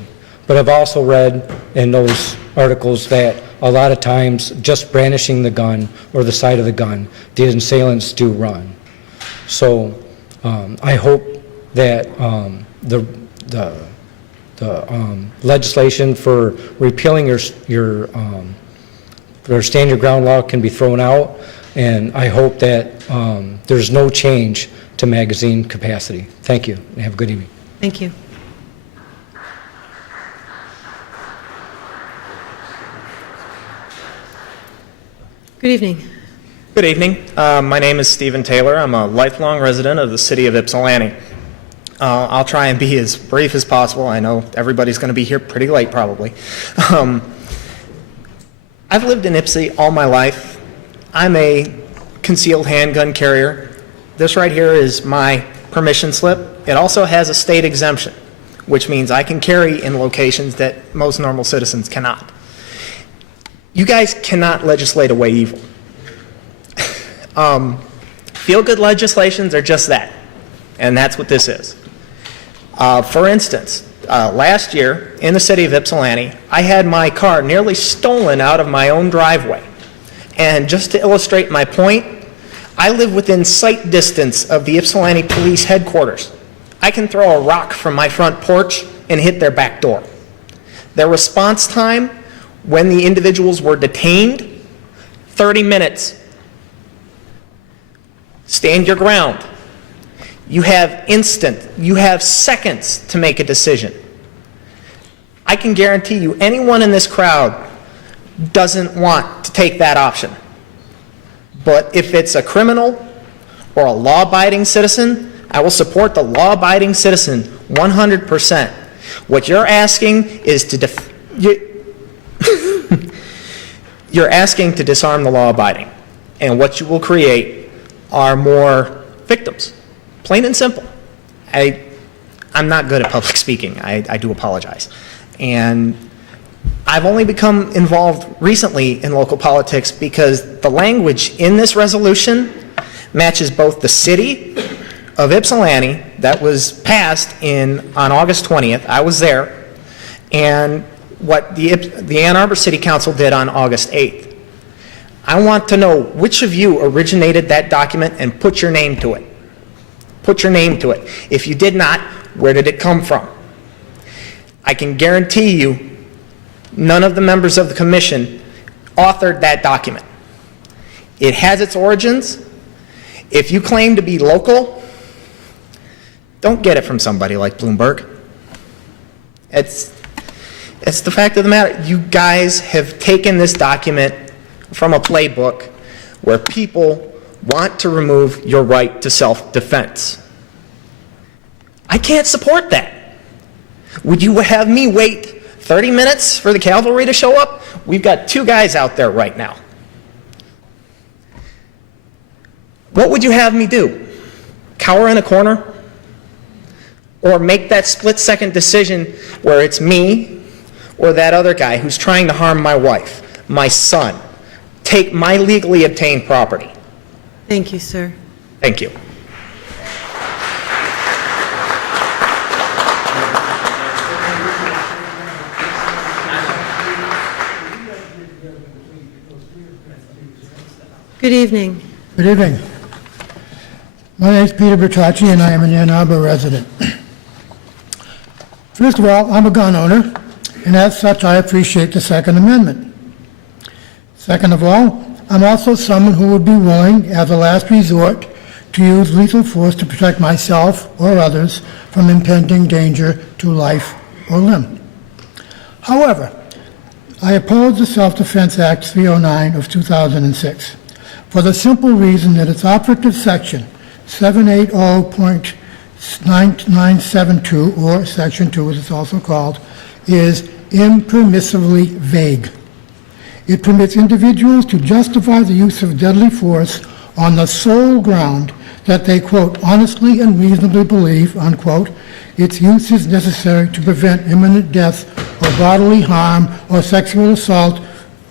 But I've also read in those articles that a lot of times just brandishing the gun or the sight of the gun, the assailants do run. So I hope that the legislation for repealing your stand your ground law can be thrown out, and I hope that there's no change to magazine capacity. Thank you, and have a good evening. Thank you. Good evening. Good evening. My name is Stephen Taylor. I'm a lifelong resident of the city of Ypsilanti. I'll try and be as brief as possible. I know everybody's going to be here pretty late probably. I've lived in Ypsi all my life. I'm a concealed handgun carrier. This right here is my permission slip. It also has a state exemption, which means I can carry in locations that most normal citizens cannot. You guys cannot legislate away evil. Feel-good legislations are just that, and that's what this is. For instance, last year in the city of Ypsilanti, I had my car nearly stolen out of my own driveway. And just to illustrate my point, I live within sight distance of the Ypsilanti Police Headquarters. I can throw a rock from my front porch and hit their back door. Their response time when the individuals were detained, 30 minutes. Stand your ground. You have seconds to make a decision. I can guarantee you anyone in this crowd doesn't want to take that option. But if it's a criminal or a law-abiding citizen, I will support the law-abiding citizen 100%. What you're asking is you're asking to disarm the law-abiding, and what you will create are more victims, plain and simple. I'm not good at public speaking. I do apologize. And I've only become involved recently in local politics because the language in this resolution matches both the city of Ypsilanti that was passed on August 20th. I was there. And what the Ann Arbor City Council did on August 8th. I want to know which of you originated that document and put your name to it. Put your name to it. If you did not, where did it come from? I can guarantee you none of the members of the commission authored that document. It has its origins. If you claim to be local, don't get it from somebody like Bloomberg. It's the fact of the matter. You guys have taken this document from a playbook where people want to remove your right to self-defense. I can't support that. Would you have me wait 30 minutes for the cavalry to show up? We've got 2 guys out there right now. What would you have me do? Cower in a corner? Or make that split-second decision where it's me or that other guy who's trying to harm my wife, my son, take my legally obtained property? Thank you, sir. Thank you. Good evening. Good evening. My name is Peter Bertacci, and I am an Ann Arbor resident. First of all, I'm a gun owner, and as such, I appreciate the Second Amendment. Second of all, I'm also someone who would be willing, as a last resort, to use lethal force to protect myself or others from impending danger to life or limb. However, I oppose the Self-Defense Act 309 of 2006 for the simple reason that its operative section, 780.9972, or Section 2 as it's also called, is impermissibly vague. It permits individuals to justify the use of deadly force on the sole ground that they, quote, honestly and reasonably believe, unquote, its use is necessary to prevent imminent death or bodily harm or sexual assault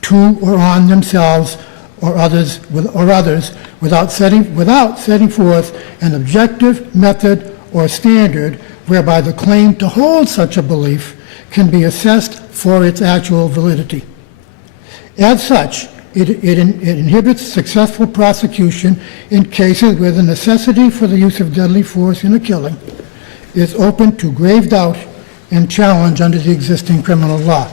to or on themselves or others without setting forth an objective method or standard whereby the claim to hold such a belief can be assessed for its actual validity. As such, it inhibits successful prosecution in cases where the necessity for the use of deadly force in a killing is open to grave doubt and challenge under the existing criminal law.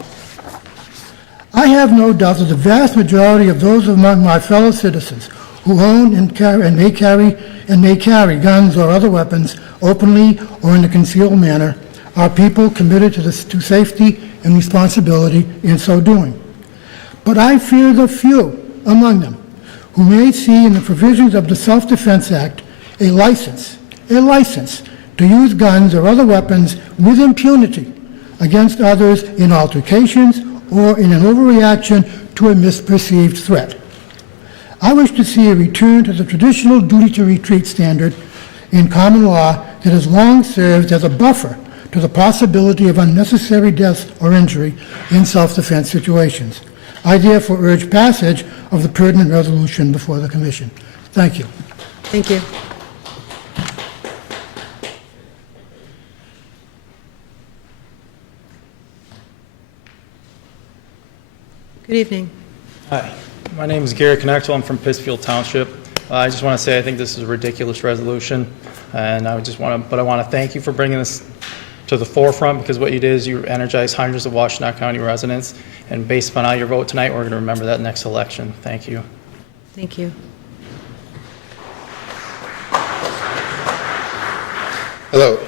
I have no doubt that the vast majority of those among my fellow citizens who own and may carry guns or other weapons openly or in a concealed manner are people committed to safety and responsibility in so doing. But I fear the few among them who may see in the provisions of the Self-Defense Act a license to use guns or other weapons with impunity against others in altercations or in an overreaction to a misperceived threat. I wish to see a return to the traditional duty to retreat standard in common law that has long served as a buffer to the possibility of unnecessary death or injury in self-defense situations. I therefore urge passage of the pertinent resolution before the Commission. Thank you. Thank you. Good evening. Hi, my name is Gary Connectel. I'm from Pittsfield Township. I just want to say I think this is a ridiculous resolution, and I want to thank you for bringing this to the forefront, because what you did is you energized hundreds of Washtenaw County residents, and based upon how your vote tonight, we're going to remember that next election. Thank you. Thank you. Hello,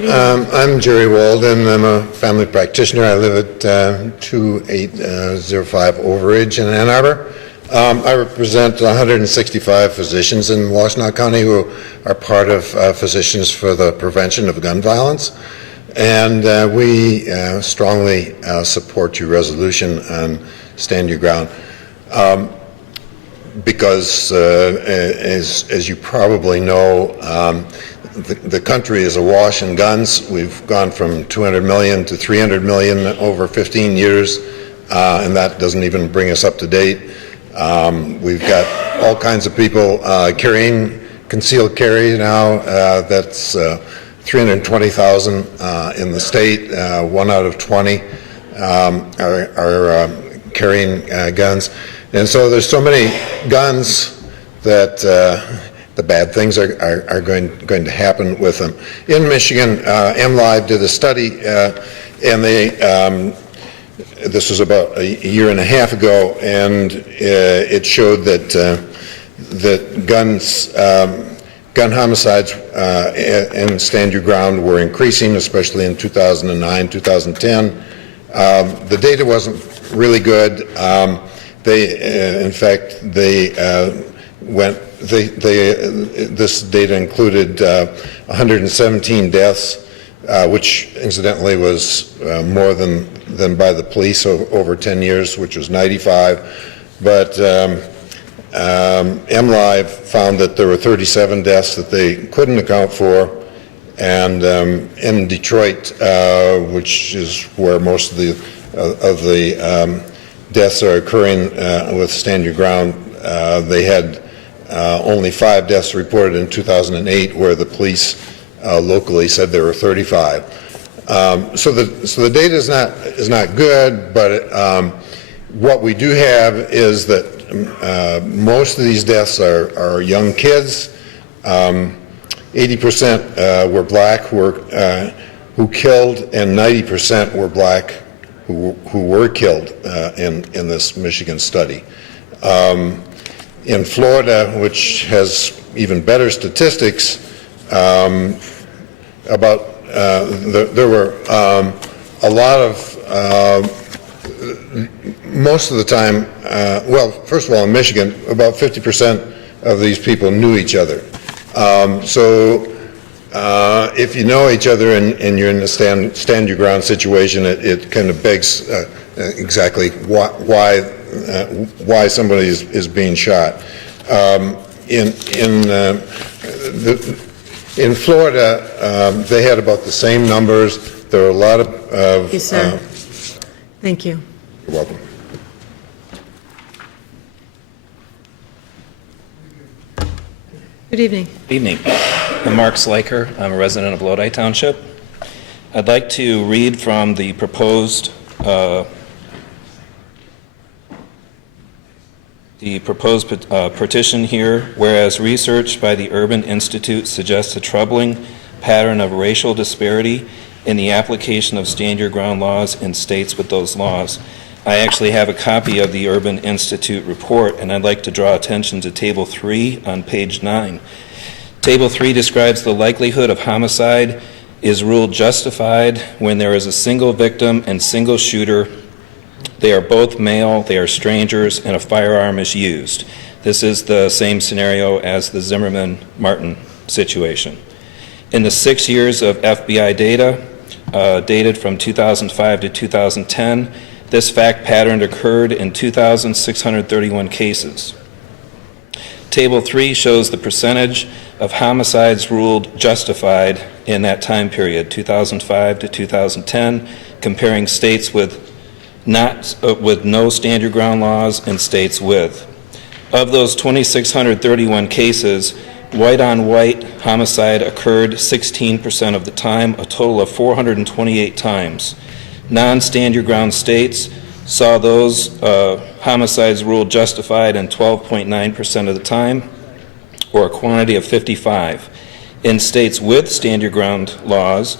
I'm Jerry Walden. I'm a family practitioner. I live at 2805 Overridge in Ann Arbor. I represent 165 physicians in Washtenaw County who are part of Physicians for the Prevention of Gun Violence. And we strongly support your resolution on Stand Your Ground. Because, as you probably know, the country is awash in guns. We've gone from 200 million to 300 million over 15 years, and that doesn't even bring us up to date. We've got all kinds of people carrying concealed carry now. That's 320,000 in the state. 1 out of 20 are carrying guns. And so there's so many guns that the bad things are going to happen with them. In Michigan, MLive did a study, and this was about a year and a half ago, and it showed that gun homicides and Stand Your Ground were increasing, especially in 2009, 2010. The data wasn't really good. This data included 117 deaths, which incidentally was more than by the police over 10 years, which was 95. But MLive found that there were 37 deaths that they couldn't account for. And in Detroit, which is where most of the deaths are occurring with Stand Your Ground, they had only 5 deaths reported in 2008, where the police locally said there were 35. So the data is not good, but what we do have is that most of these deaths are young kids. 80% were black who killed, and 90% were black who were killed in this Michigan study. In Florida, which has even better statistics, there were a lot of, most of the time, well, first of all, in Michigan, about 50% of these people knew each other. So if you know each other and you're in a stand your ground situation, it kind of begs exactly why somebody is being shot. In Florida, they had about the same numbers. There were a lot of Yes, sir. Thank you. You're welcome. Good evening. Good evening. I'm Mark Sliker. I'm a resident of Lodi Township. I'd like to read from the proposed petition here, whereas research by the Urban Institute suggests a troubling pattern of racial disparity in the application of stand your ground laws in states with those laws. I actually have a copy of the Urban Institute report, and I'd like to draw attention to Table 3 on page 9. Table 3 describes the likelihood of homicide is ruled justified when there is a single victim and single shooter. They are both male, they are strangers, and a firearm is used. This is the same scenario as the Zimmerman-Martin situation. In the 6 years of FBI data, dated from 2005 to 2010, this fact pattern occurred in 2,631 cases. Table 3 shows the percentage of homicides ruled justified in that time period, 2005 to 2010, comparing states with no stand your ground laws and states with. Of those 2,631 cases, white-on-white homicide occurred 16% of the time, a total of 428 times. Non-stand your ground states saw those homicides ruled justified in 12.9% of the time, or a quantity of 55. In states with stand your ground laws,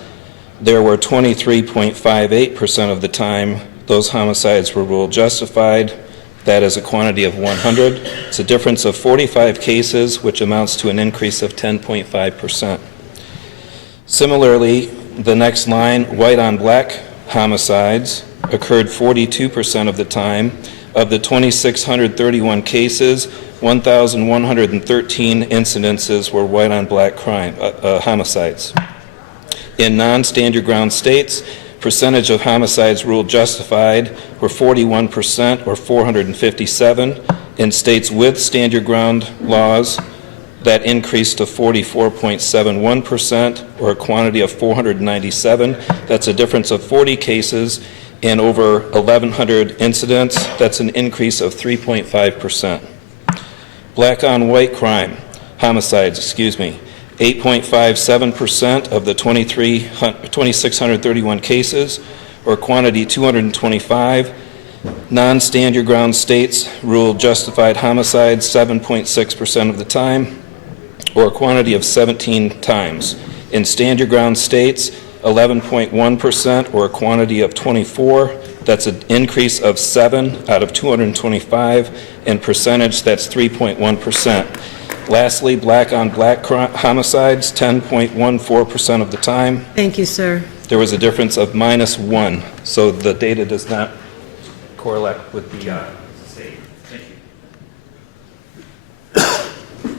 there were 23.58% of the time those homicides were ruled justified. That is a quantity of 100. It's a difference of 45 cases, which amounts to an increase of 10.5%. Similarly, the next line, white on black homicides occurred 42% of the time. Of the 2,631 cases, 1,113 incidences were white on black homicides. In non-stand your ground states, percentage of homicides ruled justified were 41%, or 457. In states with stand your ground laws, that increased to 44.71%, or a quantity of 497. That's a difference of 40 cases and over 1,100 incidents. That's an increase of 3.5%. Black on white homicides, 8.57% of the 2,631 cases, or quantity 225. Non-stand your ground states ruled justified homicides 7.6% of the time, or a quantity of 17 times. In stand your ground states, 11.1%, or a quantity of 24. That's an increase of 7 out of 225, and percentage, that's 3.1%. Lastly, black on black homicides, 10.14% of the time. Thank you, sir. There was a difference of -1, so the data does not correlate with the state. Thank you.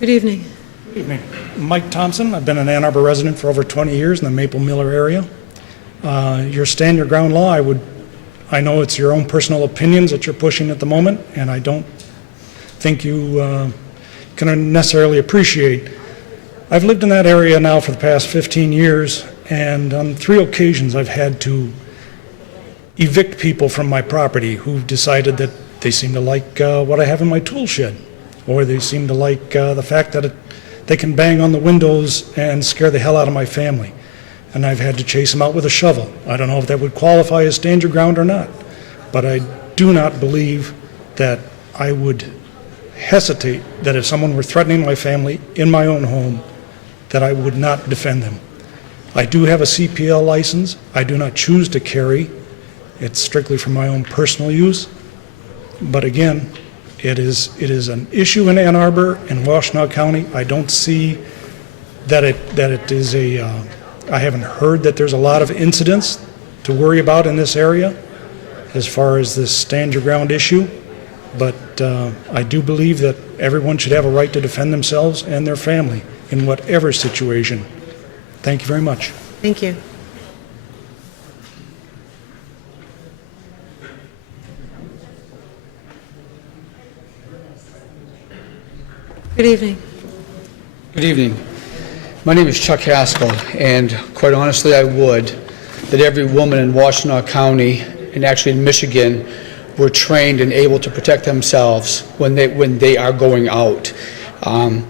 Good evening. Good evening. Mike Thompson. I've been an Ann Arbor resident for over 20 years in the Maple Miller area. Your stand your ground law, I know it's your own personal opinions that you're pushing at the moment, and I don't think you can necessarily appreciate. I've lived in that area now for the past 15 years, and on 3 occasions I've had to evict people from my property who've decided that they seem to like what I have in my tool shed, or they seem to like the fact that they can bang on the windows and scare the hell out of my family. And I've had to chase them out with a shovel. I don't know if that would qualify as stand your ground or not, but I do not believe that I would hesitate that if someone were threatening my family in my own home, that I would not defend them. I do have a CPL license. I do not choose to carry. It's strictly for my own personal use. But again, it is an issue in Ann Arbor and Washtenaw County. I don't see that it is I haven't heard that there's a lot of incidents to worry about in this area as far as this stand your ground issue. But I do believe that everyone should have a right to defend themselves and their family in whatever situation. Thank you very much. Thank you. Good evening. Good evening. My name is Chuck Haskell, and quite honestly, I would that every woman in Washtenaw County, and actually in Michigan, were trained and able to protect themselves when they are going out. I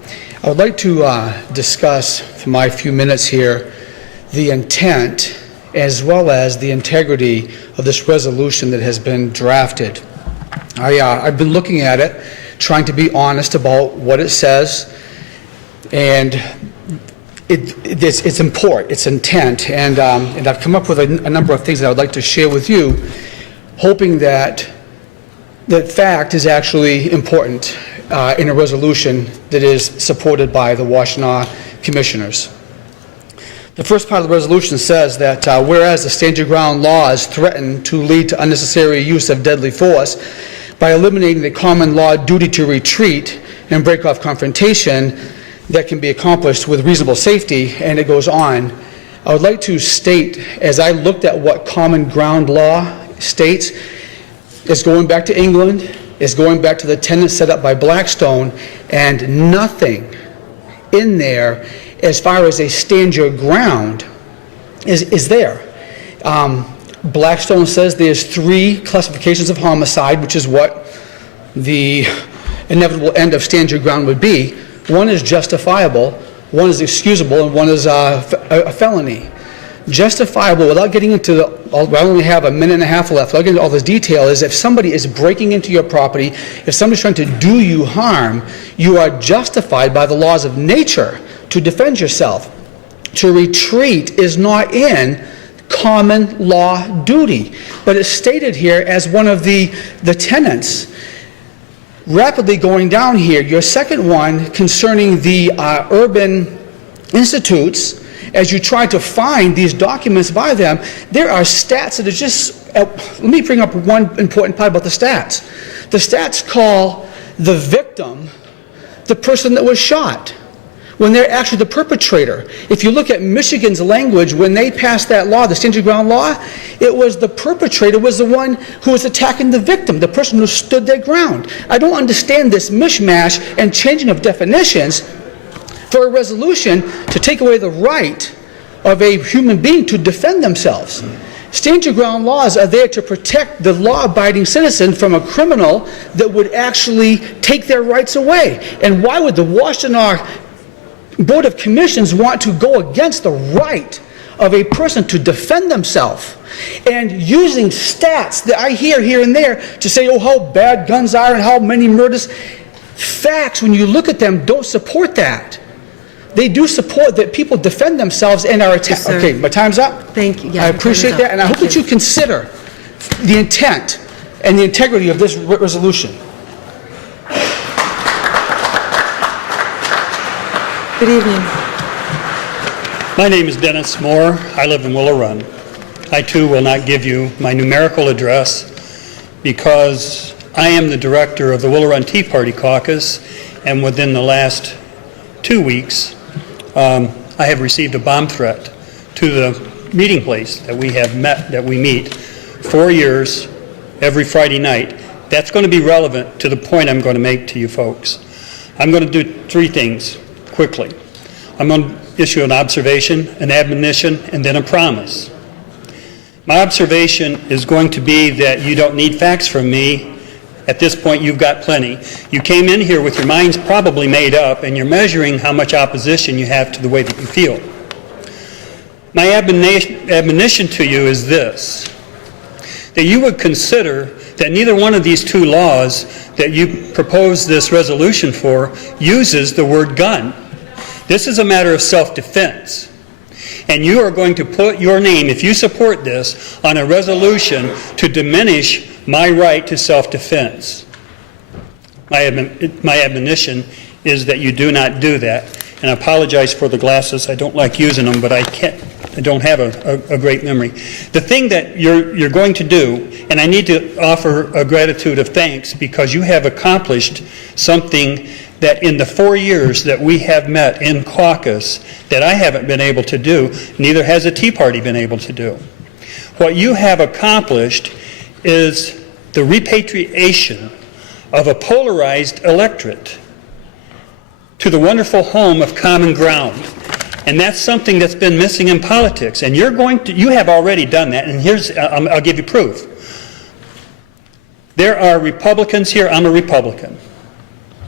would like to discuss, for my few minutes here, the intent as well as the integrity of this resolution that has been drafted. I've been looking at it, trying to be honest about what it says, and its import, its intent, and I've come up with a number of things that I would like to share with you, hoping that fact is actually important in a resolution that is supported by the Washtenaw Commissioners. The first part of the resolution says that whereas the stand your ground laws threaten to lead to unnecessary use of deadly force by eliminating the common law duty to retreat and break off confrontation that can be accomplished with reasonable safety, and it goes on. I would like to state, as I looked at what common ground law states, it's going back to England, it's going back to the tenets set up by Blackstone, and nothing in there as far as a stand your ground is there. Blackstone says there's 3 classifications of homicide, which is what the inevitable end of stand your ground would be. One is justifiable, one is excusable, and one is a felony. Justifiable, without getting into I only have a minute and a half left, without getting into all this detail, is if somebody is breaking into your property, if somebody's trying to do you harm, you are justified by the laws of nature to defend yourself. To retreat is not in common law duty, but it's stated here as one of the tenets. Rapidly going down here, your second one concerning the urban institutes, as you try to find these documents by them, there are stats that are just, let me bring up one important part about the stats. The stats call the victim the person that was shot, when they're actually the perpetrator. If you look at Michigan's language, when they passed that law, the stand your ground law, it was the perpetrator was the one who was attacking the victim, the person who stood their ground. I don't understand this mishmash and changing of definitions for a resolution to take away the right of a human being to defend themselves. Stand your ground laws are there to protect the law-abiding citizen from a criminal that would actually take their rights away. And why would the Washtenaw Board of Commissions want to go against the right of a person to defend themselves? And using stats that I hear here and there to say, oh, how bad guns are and how many murders. Facts, when you look at them, don't support that. They do support that people defend themselves and are attacked. Yes, okay, my time's up. Thank you. Yeah, I appreciate that, and I hope that you consider the intent and the integrity of this resolution. Good evening. My name is Dennis Moore. I live in Willow Run. I too will not give you my numerical address because I am the director of the Willow Run Tea Party Caucus, and within the last 2 weeks, I have received a bomb threat to the meeting place that we meet 4 years every Friday night. That's going to be relevant to the point I'm going to make to you folks. I'm going to do 3 things quickly. I'm going to issue an observation, an admonition, and then a promise. My observation is going to be that you don't need facts from me. At this point, you've got plenty. You came in here with your minds probably made up, and you're measuring how much opposition you have to the way that you feel. My admonition to you is this, that you would consider that neither one of these 2 laws that you propose this resolution for uses the word gun. This is a matter of self-defense. And you are going to put your name, if you support this, on a resolution to diminish my right to self-defense. My admonition is that you do not do that. And I apologize for the glasses. I don't like using them, but I don't have a great memory. The thing that you're going to do, and I need to offer a gratitude of thanks because you have accomplished something that in the 4 years that we have met in caucus that I haven't been able to do, neither has the Tea Party been able to do. What you have accomplished is the repatriation of a polarized electorate to the wonderful home of common ground. And that's something that's been missing in politics. And you have already done that, and I'll give you proof. There are Republicans here. I'm a Republican.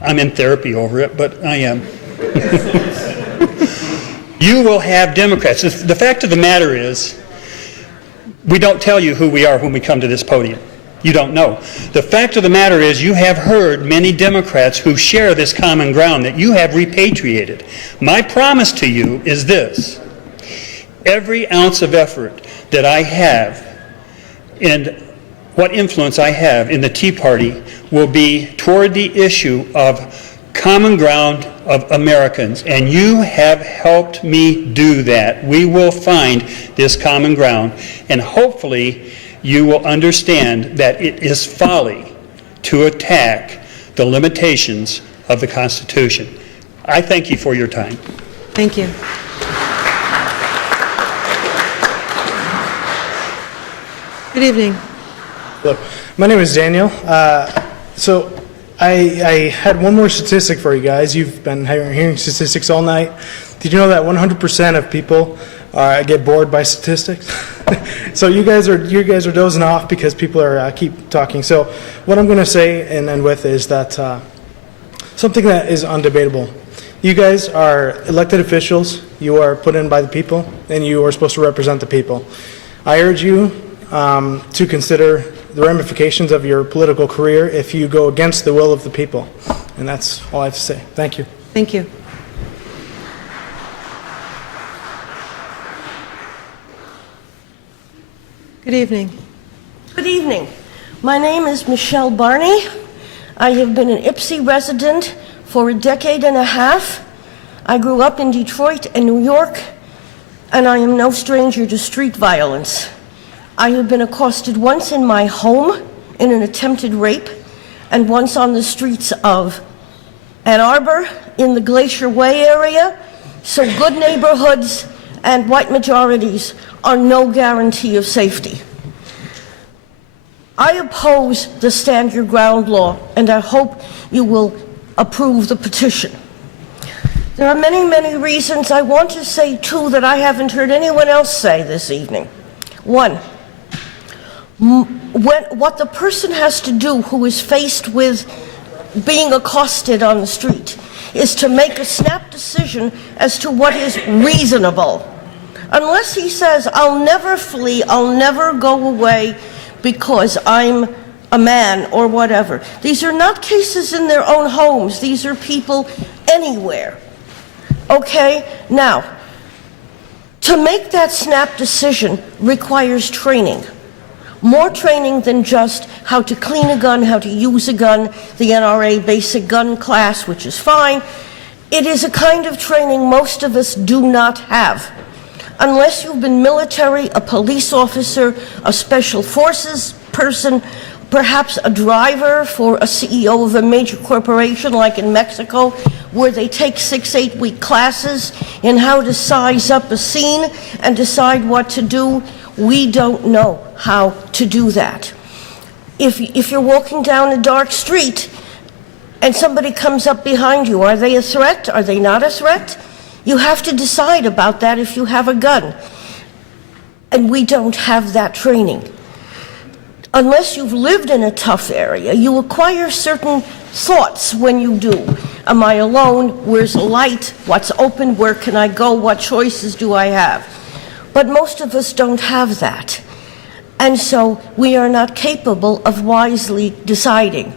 I'm in therapy over it, but I am. You will have Democrats. The fact of the matter is, We don't tell you who we are when we come to this podium. You don't know. The fact of the matter is you have heard many Democrats who share this common ground that you have repatriated. My promise to you is this. Every ounce of effort that I have and what influence I have in the Tea Party will be toward the issue of common ground of Americans, and you have helped me do that. We will find this common ground, and hopefully you will understand that it is folly to attack the limitations of the Constitution. I thank you for your time. Thank you. Good evening. Hello. My name is Daniel. So I had one more statistic for you guys. You've been hearing statistics all night. Did you know that 100% of people get bored by statistics? So you guys are dozing off because people are keep talking. So what I'm going to say and end with is that something that is undebatable. You guys are elected officials. You are put in by the people, and you are supposed to represent the people. I urge you to consider the ramifications of your political career if you go against the will of the people. And that's all I have to say. Thank you. Thank you. Good evening. Good evening. My name is Michelle Barney. I have been an Ypsi resident for a decade and a half. I grew up in Detroit and New York, and I am no stranger to street violence. I have been accosted once in my home in an attempted rape, and once on the streets of Ann Arbor in the Glacier Way area. So good neighborhoods and white majorities are no guarantee of safety. I oppose the Stand Your Ground law, and I hope you will approve the petition. There are many, many reasons. I want to say two that I haven't heard anyone else say this evening. One, what the person has to do who is faced with being accosted on the street is to make a snap decision as to what is reasonable. Unless he says, I'll never flee, I'll never go away because I'm a man or whatever. These are not cases in their own homes. These are people anywhere. Okay? Now, to make that snap decision requires training. More training than just how to clean a gun, how to use a gun, the NRA basic gun class, which is fine. It is a kind of training most of us do not have. Unless you've been military, a police officer, a special forces person, perhaps a driver for a CEO of a major corporation like in Mexico, where they take 6-8 week classes in how to size up a scene and decide what to do. We don't know how to do that. If you're walking down a dark street and somebody comes up behind you, are they a threat? Are they not a threat? You have to decide about that if you have a gun. And we don't have that training. Unless you've lived in a tough area, you acquire certain thoughts when you do. Am I alone? Where's the light? What's open? Where can I go? What choices do I have? But most of us don't have that. And so we are not capable of wisely deciding.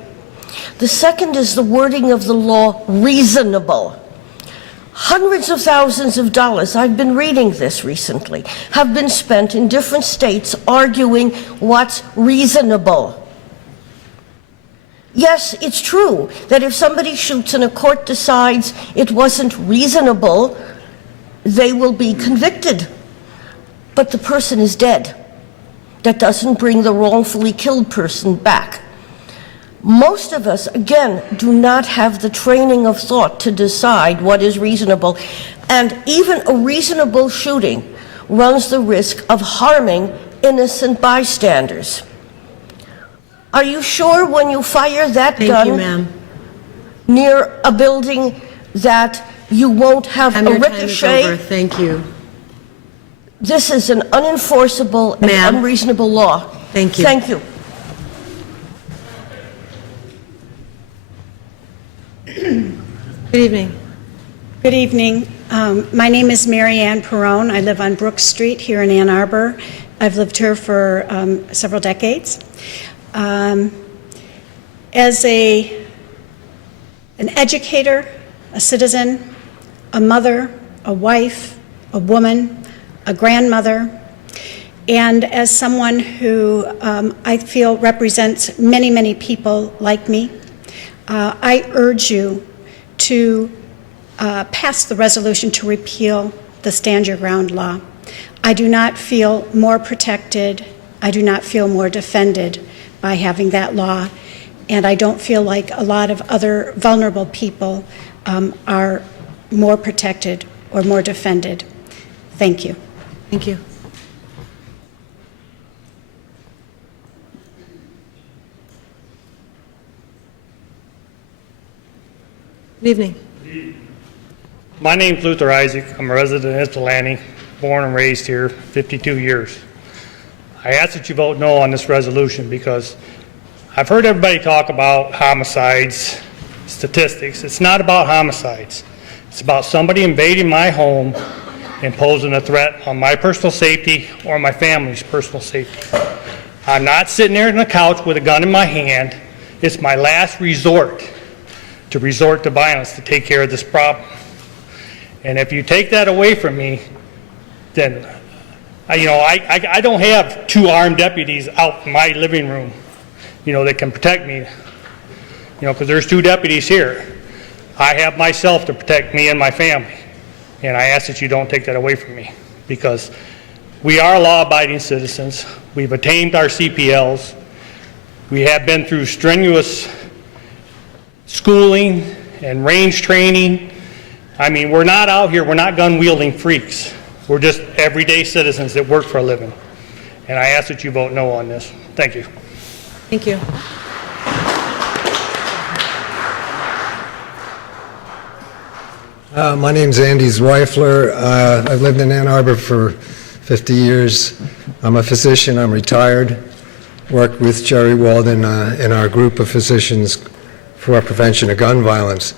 The second is the wording of the law, reasonable. Hundreds of thousands of dollars, I've been reading this recently, have been spent in different states arguing what's reasonable. Yes, it's true that if somebody shoots and a court decides it wasn't reasonable, they will be convicted. But the person is dead. That doesn't bring the wrongfully killed person back. Most of us, again, do not have the training of thought to decide what is reasonable. And even a reasonable shooting runs the risk of harming innocent bystanders. Are you sure when you fire that gun near a building that you won't have a ricochet? Time is over. Thank you. This is an unenforceable and unreasonable law. Thank you. Thank you. Good evening. Good evening. My name is Mary Ann Perrone. I live on Brook Street here in Ann Arbor. I've lived here for several decades. As an educator, a citizen, a mother, a wife, a woman, a grandmother, and as someone who I feel represents many, many people like me, I urge you to pass the resolution to repeal the Stand Your Ground law. I do not feel more protected, I do not feel more defended by having that law, and I don't feel like a lot of other vulnerable people are more protected or more defended. Thank you. Thank you. Good evening. My name's Luther Isaac. I'm a resident of Ypsilanti, born and raised here, 52 years. I ask that you vote no on this resolution because I've heard everybody talk about homicides, statistics. It's not about homicides. It's about somebody invading my home and posing a threat on my personal safety or my family's personal safety. I'm not sitting there on the couch with a gun in my hand. It's my last resort to violence to take care of this problem. And if you take that away from me, then I don't have 2 armed deputies out in my living room, that can protect me, because there's 2 deputies here. I have myself to protect me and my family. And I ask that you don't take that away from me because we are law-abiding citizens. We've attained our CPLs. We have been through strenuous schooling and range training. I mean, we're not out here, we're not gun-wielding freaks. We're just everyday citizens that work for a living. And I ask that you vote no on this. Thank you. Thank you. My name's Andy Zweifler. I've lived in Ann Arbor for 50 years. I'm a physician. I'm retired. Worked with Jerry Walden in our group of physicians for prevention of gun violence.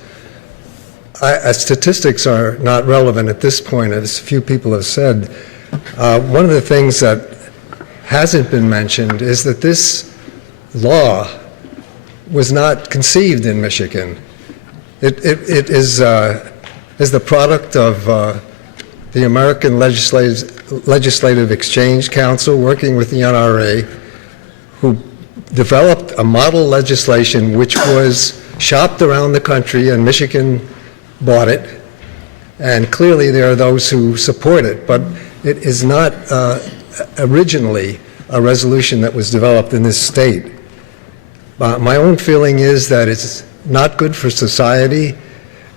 Statistics are not relevant at this point, as a few people have said. One of the things that hasn't been mentioned is that this law was not conceived in Michigan. It is the product of the American Legislative Exchange Council working with the NRA, who developed a model legislation which was shopped around the country, and Michigan bought it. And clearly there are those who support it, but it is not originally a resolution that was developed in this state. My own feeling is that it's not good for society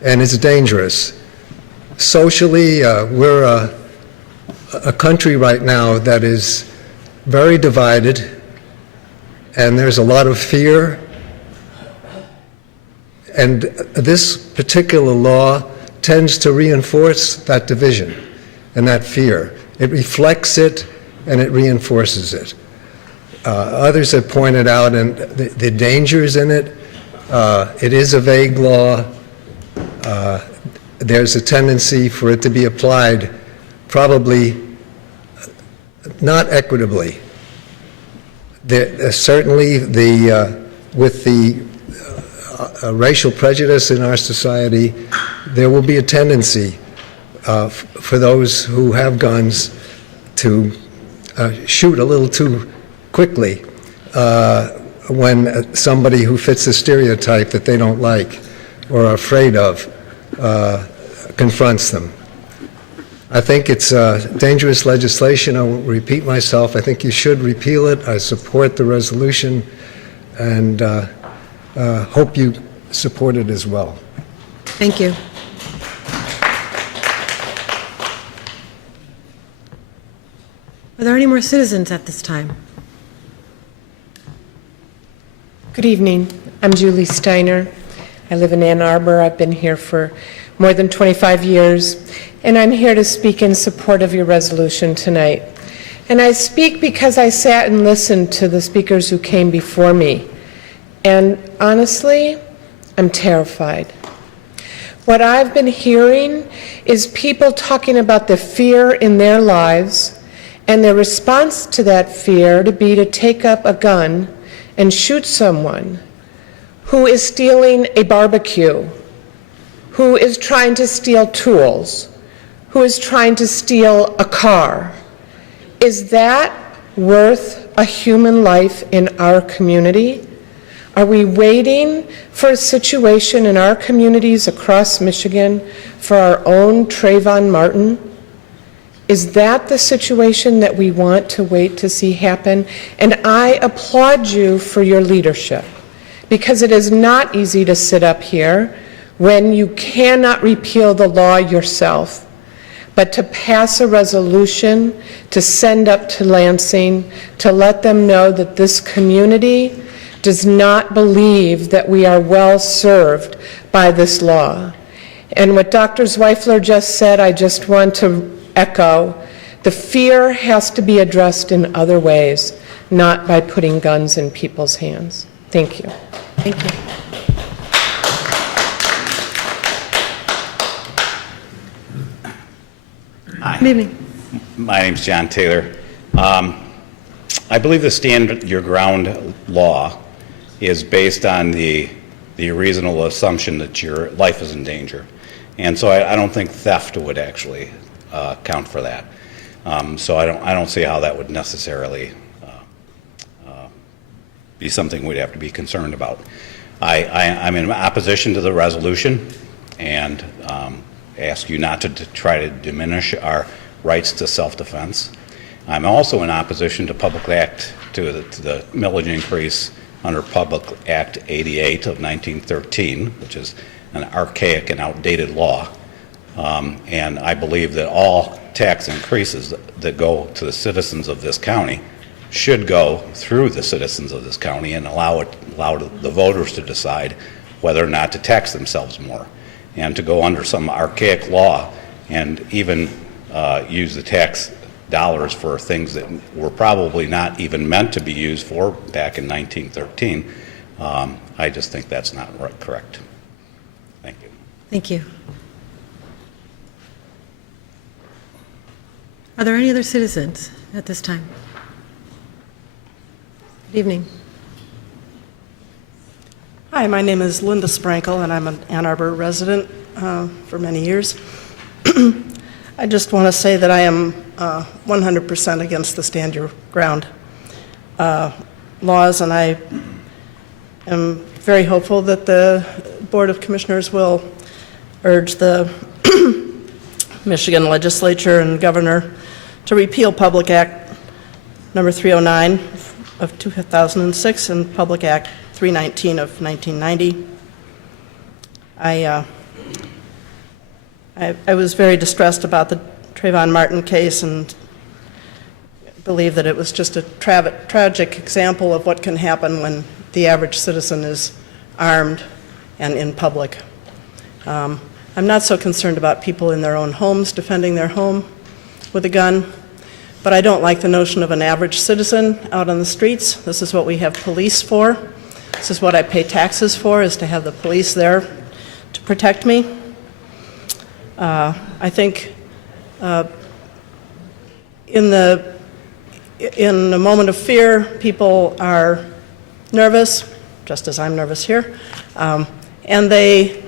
and it's dangerous. Socially, we're a country right now that is very divided, and there's a lot of fear. And this particular law tends to reinforce that division and that fear. It reflects it and it reinforces it. Others have pointed out the dangers in it. It is a vague law. There's a tendency for it to be applied probably not equitably. Certainly with the racial prejudice in our society, there will be a tendency for those who have guns to shoot a little too quickly when somebody who fits the stereotype that they don't like or are afraid of confronts them. I think it's dangerous legislation. I won't repeat myself. I think you should repeal it. I support the resolution and hope you support it as well. Thank you. Are there any more citizens at this time? Good evening. I'm Julie Steiner. I live in Ann Arbor. I've been here for more than 25 years, and I'm here to speak in support of your resolution tonight. And I speak because I sat and listened to the speakers who came before me. And honestly, I'm terrified. What I've been hearing is people talking about the fear in their lives and their response to that fear to be to take up a gun and shoot someone who is stealing a barbecue, who is trying to steal tools, who is trying to steal a car. Is that worth a human life in our community? Are we waiting for a situation in our communities across Michigan for our own Trayvon Martin? Is that the situation that we want to wait to see happen? And I applaud you for your leadership, because it is not easy to sit up here when you cannot repeal the law yourself, but to pass a resolution to send up to Lansing to let them know that this community does not believe that we are well served by this law. And what Dr. Zweifler just said, I just want to echo. The fear has to be addressed in other ways, not by putting guns in people's hands. Thank you. Thank you. Hi. Good evening. My name's John Taylor. I believe the stand your ground law is based on the reasonable assumption that your life is in danger. And so I don't think theft would actually count for that. So I don't see how that would necessarily be something we'd have to be concerned about. I'm in opposition to the resolution and ask you not to try to diminish our rights to self-defense. I'm also in opposition to the millage increase under Public Act 88 of 1913, which is an archaic and outdated law. And I believe that all tax increases that go to the citizens of this county should go through the citizens of this county and allow the voters to decide whether or not to tax themselves more. And to go under some archaic law and even use the tax dollars for things that were probably not even meant to be used for back in 1913, I just think that's not correct. Thank you. Thank you. Are there any other citizens at this time? Good evening. Hi, my name is Linda Sprankle, and I'm an Ann Arbor resident for many years. I just want to say that I am 100% against the Stand Your Ground laws, and I am very hopeful that the Board of Commissioners will urge the Michigan legislature and governor to repeal Public Act number 309 of 2006 and Public Act 319 of 1990. I was very distressed about the Trayvon Martin case and believe that it was just a tragic example of what can happen when the average citizen is armed and in public. I'm not so concerned about people in their own homes defending their home with a gun, but I don't like the notion of an average citizen out on the streets. This is what we have police for. This is what I pay taxes for, is to have the police there to protect me. I think in a moment of fear, people are nervous, just as I'm nervous here, and they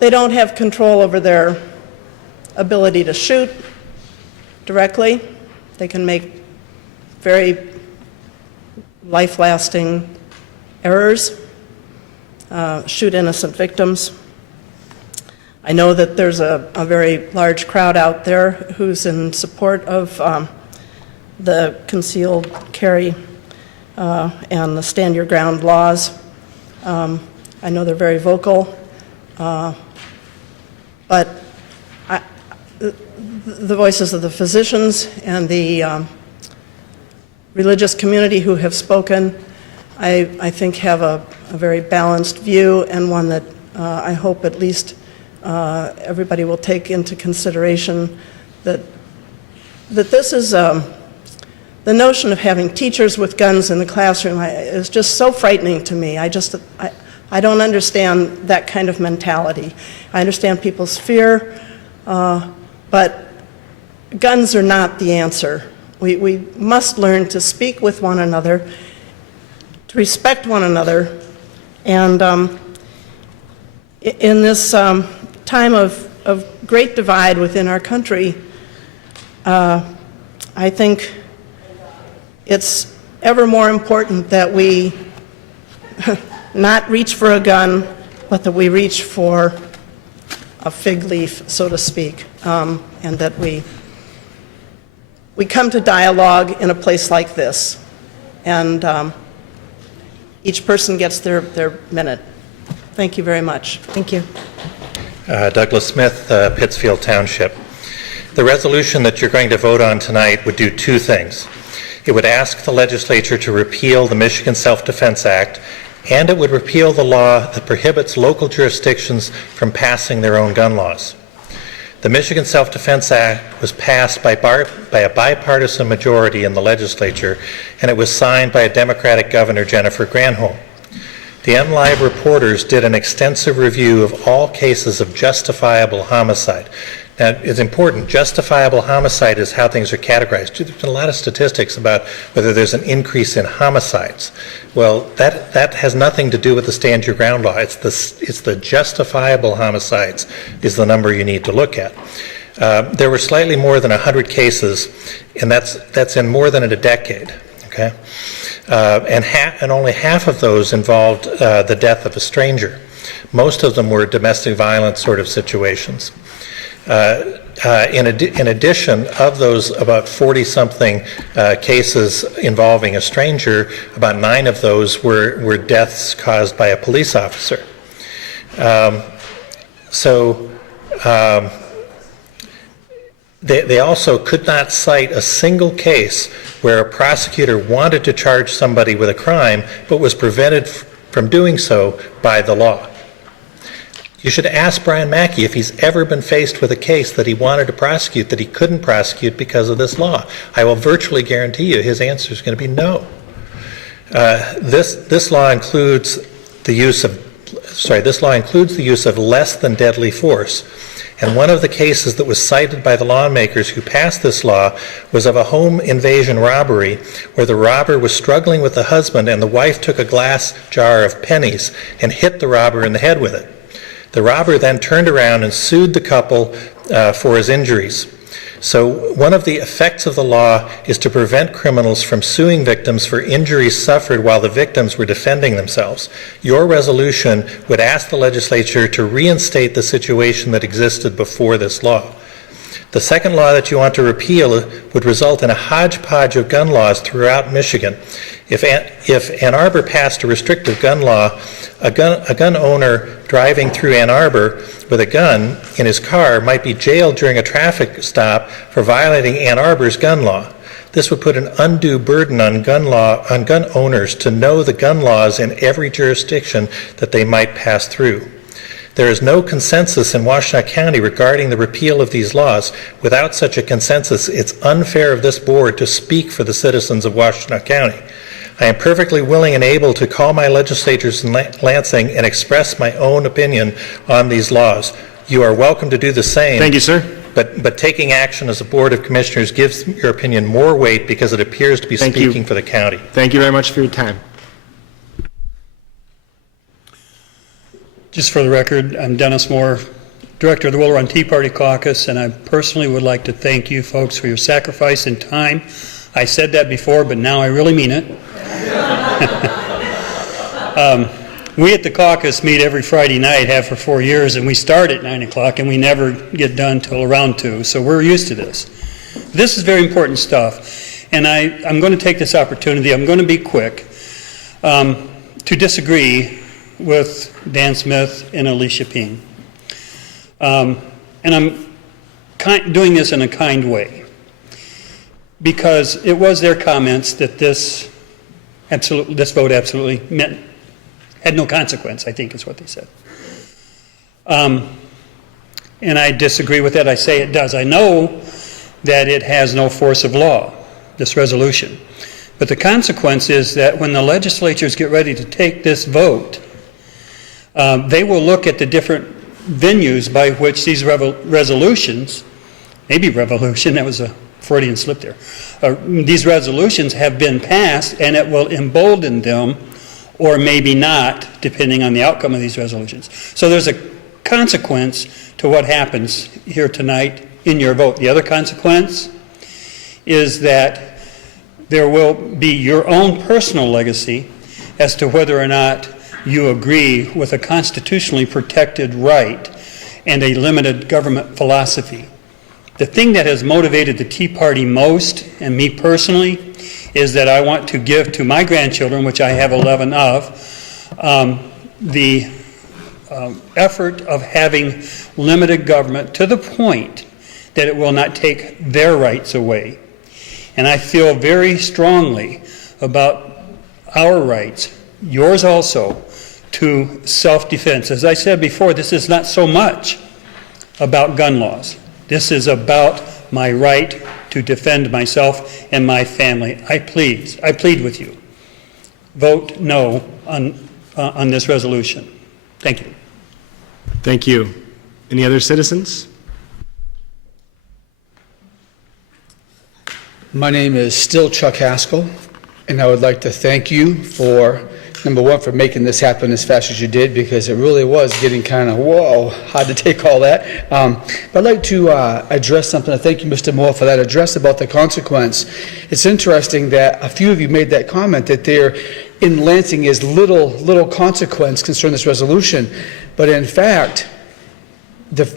don't have control over their ability to shoot directly. They can make very life-lasting errors, shoot innocent victims. I know that there's a very large crowd out there who's in support of the concealed carry and the Stand Your Ground laws. I know they're very vocal, but the voices of the physicians and the religious community who have spoken, I think have a very balanced view, and one that I hope at least everybody will take into consideration, that this is the notion of having teachers with guns in the classroom is just so frightening to me. I don't understand that kind of mentality. I understand people's fear, but guns are not the answer We must learn to speak with one another, to respect one another, and in this time of great divide within our country, I think it's ever more important that we not reach for a gun, but that we reach for a fig leaf, so to speak, and that we come to dialogue in a place like this, and each person gets their minute. Thank you very much. Thank you. Douglas Smith, Pittsfield Township. The resolution that you're going to vote on tonight would do two things. It would ask the legislature to repeal the Michigan Self-Defense Act, and it would repeal the law that prohibits local jurisdictions from passing their own gun laws. The Michigan Self-Defense Act was passed by a bipartisan majority in the legislature, and it was signed by a Democratic governor, Jennifer Granholm. The MLive reporters did an extensive review of all cases of justifiable homicide. Now, it's important. Justifiable homicide is how things are categorized. There's been a lot of statistics about whether there's an increase in homicides. Well, that has nothing to do with the Stand Your Ground law. It's the justifiable homicides is the number you need to look at. There were slightly more than 100 cases, and that's in more than a decade. Okay, and only half of those involved the death of a stranger. Most of them were domestic violence sort of situations. In addition, of those about 40-something cases involving a stranger, about 9 of those were deaths caused by a police officer. They also could not cite a single case where a prosecutor wanted to charge somebody with a crime but was prevented from doing so by the law. You should ask Brian Mackey if he's ever been faced with a case that he wanted to prosecute that he couldn't prosecute because of this law. I will virtually guarantee you his answer is going to be no. This law includes the use of less than deadly force. And one of the cases that was cited by the lawmakers who passed this law was of a home invasion robbery where the robber was struggling with the husband and the wife took a glass jar of pennies and hit the robber in the head with it. The robber then turned around and sued the couple for his injuries. So one of the effects of the law is to prevent criminals from suing victims for injuries suffered while the victims were defending themselves. Your resolution would ask the legislature to reinstate the situation that existed before this law. The second law that you want to repeal would result in a hodgepodge of gun laws throughout Michigan. If Ann Arbor passed a restrictive gun law, a gun owner driving through Ann Arbor with a gun in his car might be jailed during a traffic stop for violating Ann Arbor's gun law. This would put an undue burden on gun owners to know the gun laws in every jurisdiction that they might pass through. There is no consensus in Washtenaw County regarding the repeal of these laws. Without such a consensus, it's unfair of this board to speak for the citizens of Washtenaw County. I am perfectly willing and able to call my legislators in Lansing and express my own opinion on these laws. You are welcome to do the same. Thank you, sir. But taking action as a board of commissioners gives your opinion more weight because it appears to be speaking for the county. Thank you very much for your time. Just for the record, I'm Dennis Moore, Director of the Will Run Tea Party Caucus, and I personally would like to thank you folks for your sacrifice and time. I said that before, but now I really mean it. We at the caucus meet every Friday night, have for 4 years, and we start at 9 o'clock, and we never get done till around 2, so we're used to this. This is very important stuff, and I'm going to take this opportunity, I'm going to be quick, to disagree with Dan Smith and Alicia Peen. And I'm doing this in a kind way, because it was their comments that this vote absolutely had no consequence, I think is what they said. And I disagree with that. I say it does. I know that it has no force of law, this resolution. But the consequence is that when the legislatures get ready to take this vote, they will look at the different venues by which these resolutions, maybe revolution, that was a Freudian slip there. These resolutions have been passed, and it will embolden them, or maybe not, depending on the outcome of these resolutions. So there's a consequence to what happens here tonight in your vote. The other consequence is that there will be your own personal legacy as to whether or not you agree with a constitutionally protected right and a limited government philosophy. The thing that has motivated the Tea Party most, and me personally, is that I want to give to my grandchildren, which I have 11 of, the effort of having limited government to the point that it will not take their rights away. And I feel very strongly about our rights, yours also, to self-defense. As I said before, this is not so much about gun laws. This is about my right to defend myself and my family. I plead with you. Vote no on this resolution. Thank you. Thank you. Any other citizens? My name is still Chuck Haskell, and I would like to thank you for, number one, for making this happen as fast as you did, because it really was getting kind of, whoa, hard to take all that. But I'd like to address something. I thank you, Mr. Moore, for that address about the consequence. It's interesting that a few of you made that comment that there in Lansing is little consequence concerning this resolution. But in fact,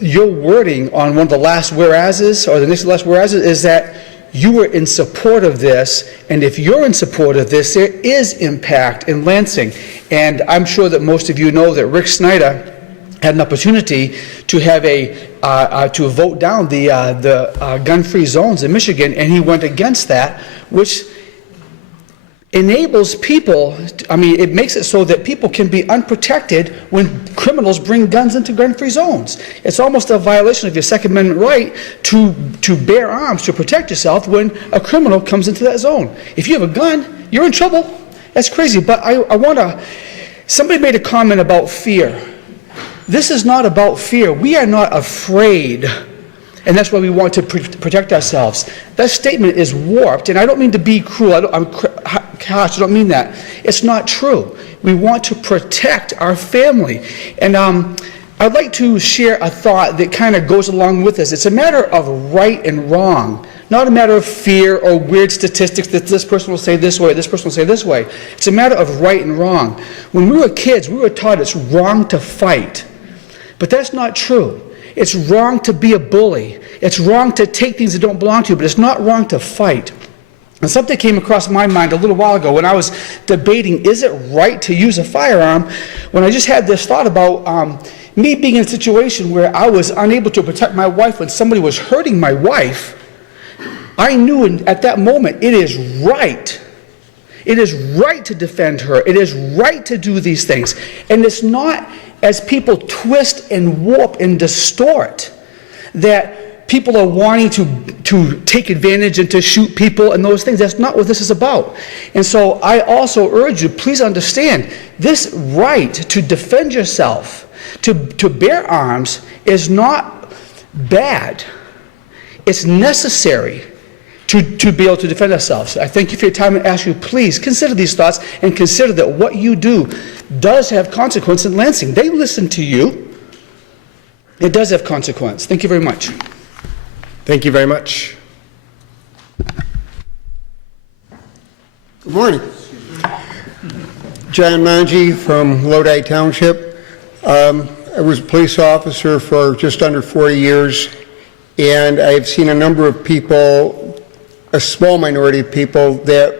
your wording on one of the last whereases, or the next to last whereases, is that you were in support of this, and if you're in support of this, there is impact in Lansing. And I'm sure that most of you know that Rick Snyder had an opportunity to have to vote down the gun-free zones in Michigan, and he went against that, which enables people, it makes it so that people can be unprotected when criminals bring guns into gun-free zones. It's almost a violation of your Second Amendment right to bear arms to protect yourself when a criminal comes into that zone. If you have a gun, you're in trouble. That's crazy. But somebody made a comment about fear. This is not about fear. We are not afraid. And that's why we want to protect ourselves. That statement is warped, and I don't mean to be cruel. I'm harsh. I don't mean that. It's not true. We want to protect our family. And I'd like to share a thought that kind of goes along with this. It's a matter of right and wrong, not a matter of fear or weird statistics that this person will say this way, this person will say this way. It's a matter of right and wrong. When we were kids, we were taught it's wrong to fight. But that's not true. It's wrong to be a bully. It's wrong to take things that don't belong to you, but it's not wrong to fight. And something came across my mind a little while ago when I was debating, is it right to use a firearm, when I just had this thought about me being in a situation where I was unable to protect my wife when somebody was hurting my wife. I knew at that moment it is right. It is right to defend her. It is right to do these things. And it's not, as people twist and warp and distort, that people are wanting to take advantage and to shoot people and those things. That's not what this is about. And so I also urge you, please understand, this right to defend yourself, to bear arms, is not bad. It's necessary to be able to defend ourselves. I thank you for your time and ask you, please consider these thoughts and consider that what you do does have consequence in Lansing. They listen to you. It does have consequence. Thank you very much. Thank you very much. Good morning. John Manji from Lodi Township. I was a police officer for just under 40 years, and I've seen a number of people, a small minority of people, that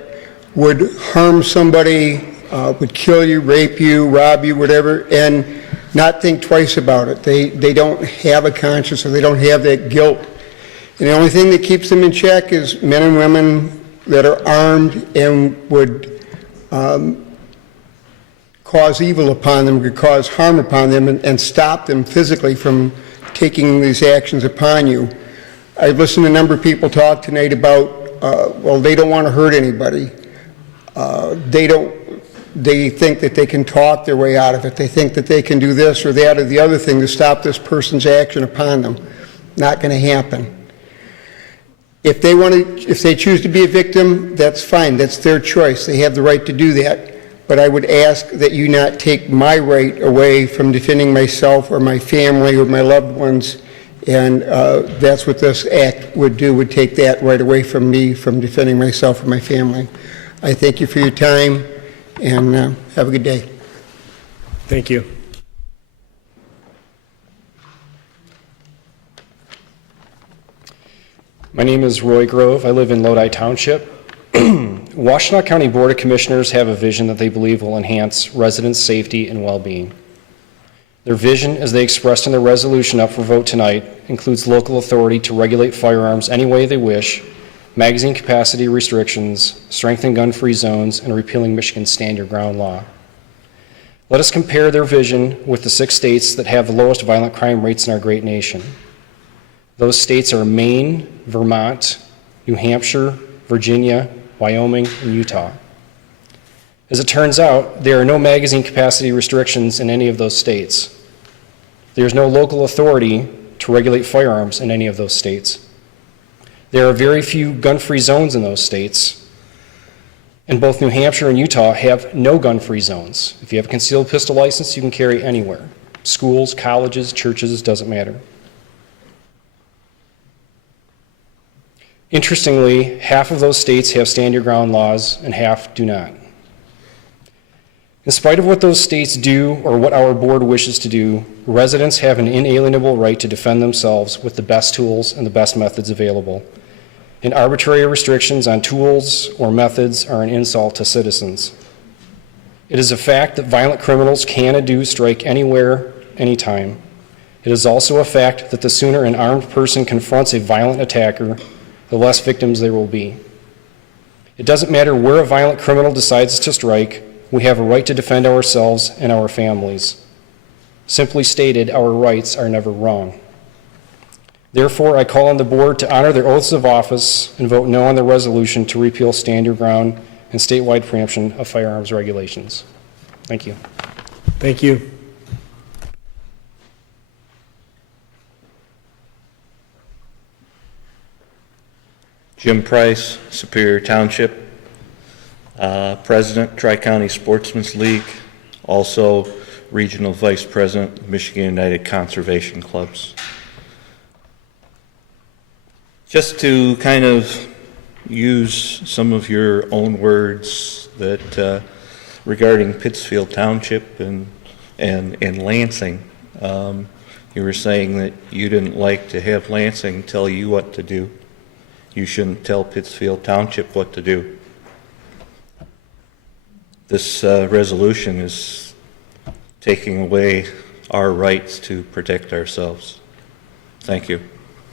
would harm somebody, would kill you, rape you, rob you, whatever, and not think twice about it. They don't have a conscience, or they don't have that guilt. And the only thing that keeps them in check is men and women that are armed and would cause evil upon them, could cause harm upon them, and stop them physically from taking these actions upon you. I've listened to a number of people talk tonight about, well, they don't want to hurt anybody. They think that they can talk their way out of it. They think that they can do this or that or the other thing to stop this person's action upon them. Not going to happen. If they choose to be a victim, that's fine. That's their choice. They have the right to do that. But I would ask that you not take my right away from defending myself or my family or my loved ones. And that's what this act would do, would take that right away from me, from defending myself or my family. I thank you for your time, and have a good day. Thank you. My name is Roy Grove. I live in Lodi Township. Washtenaw County Board of Commissioners have a vision that they believe will enhance residents' safety and well-being. Their vision, as they expressed in their resolution up for vote tonight, includes local authority to regulate firearms any way they wish, magazine capacity restrictions, strengthening gun-free zones, and repealing Michigan's stand your ground law. Let us compare their vision with the 6 states that have the lowest violent crime rates in our great nation. Those states are Maine, Vermont, New Hampshire, Virginia, Wyoming, and Utah. As it turns out, there are no magazine capacity restrictions in any of those states. There is no local authority to regulate firearms in any of those states. There are very few gun-free zones in those states, and both New Hampshire and Utah have no gun-free zones. If you have a concealed pistol license, you can carry anywhere. Schools, colleges, churches, doesn't matter. Interestingly, half of those states have stand your ground laws and half do not. In spite of what those states do or what our board wishes to do, residents have an inalienable right to defend themselves with the best tools and the best methods available. And arbitrary restrictions on tools or methods are an insult to citizens. It is a fact that violent criminals can and do strike anywhere, anytime. It is also a fact that the sooner an armed person confronts a violent attacker, the less victims there will be. It doesn't matter where a violent criminal decides to strike, we have a right to defend ourselves and our families. Simply stated, our rights are never wrong. Therefore, I call on the board to honor their oaths of office and vote no on the resolution to repeal stand your ground and statewide preemption of firearms regulations. Thank you. Thank you. Jim Price, Superior Township, President, Tri-County Sportsman's League, also Regional Vice President, Michigan United Conservation Clubs. Just to kind of use some of your own words that regarding Pittsfield Township and Lansing, you were saying that you didn't like to have Lansing tell you what to do. You shouldn't tell Pittsfield Township what to do. This resolution is taking away our rights to protect ourselves. Thank you.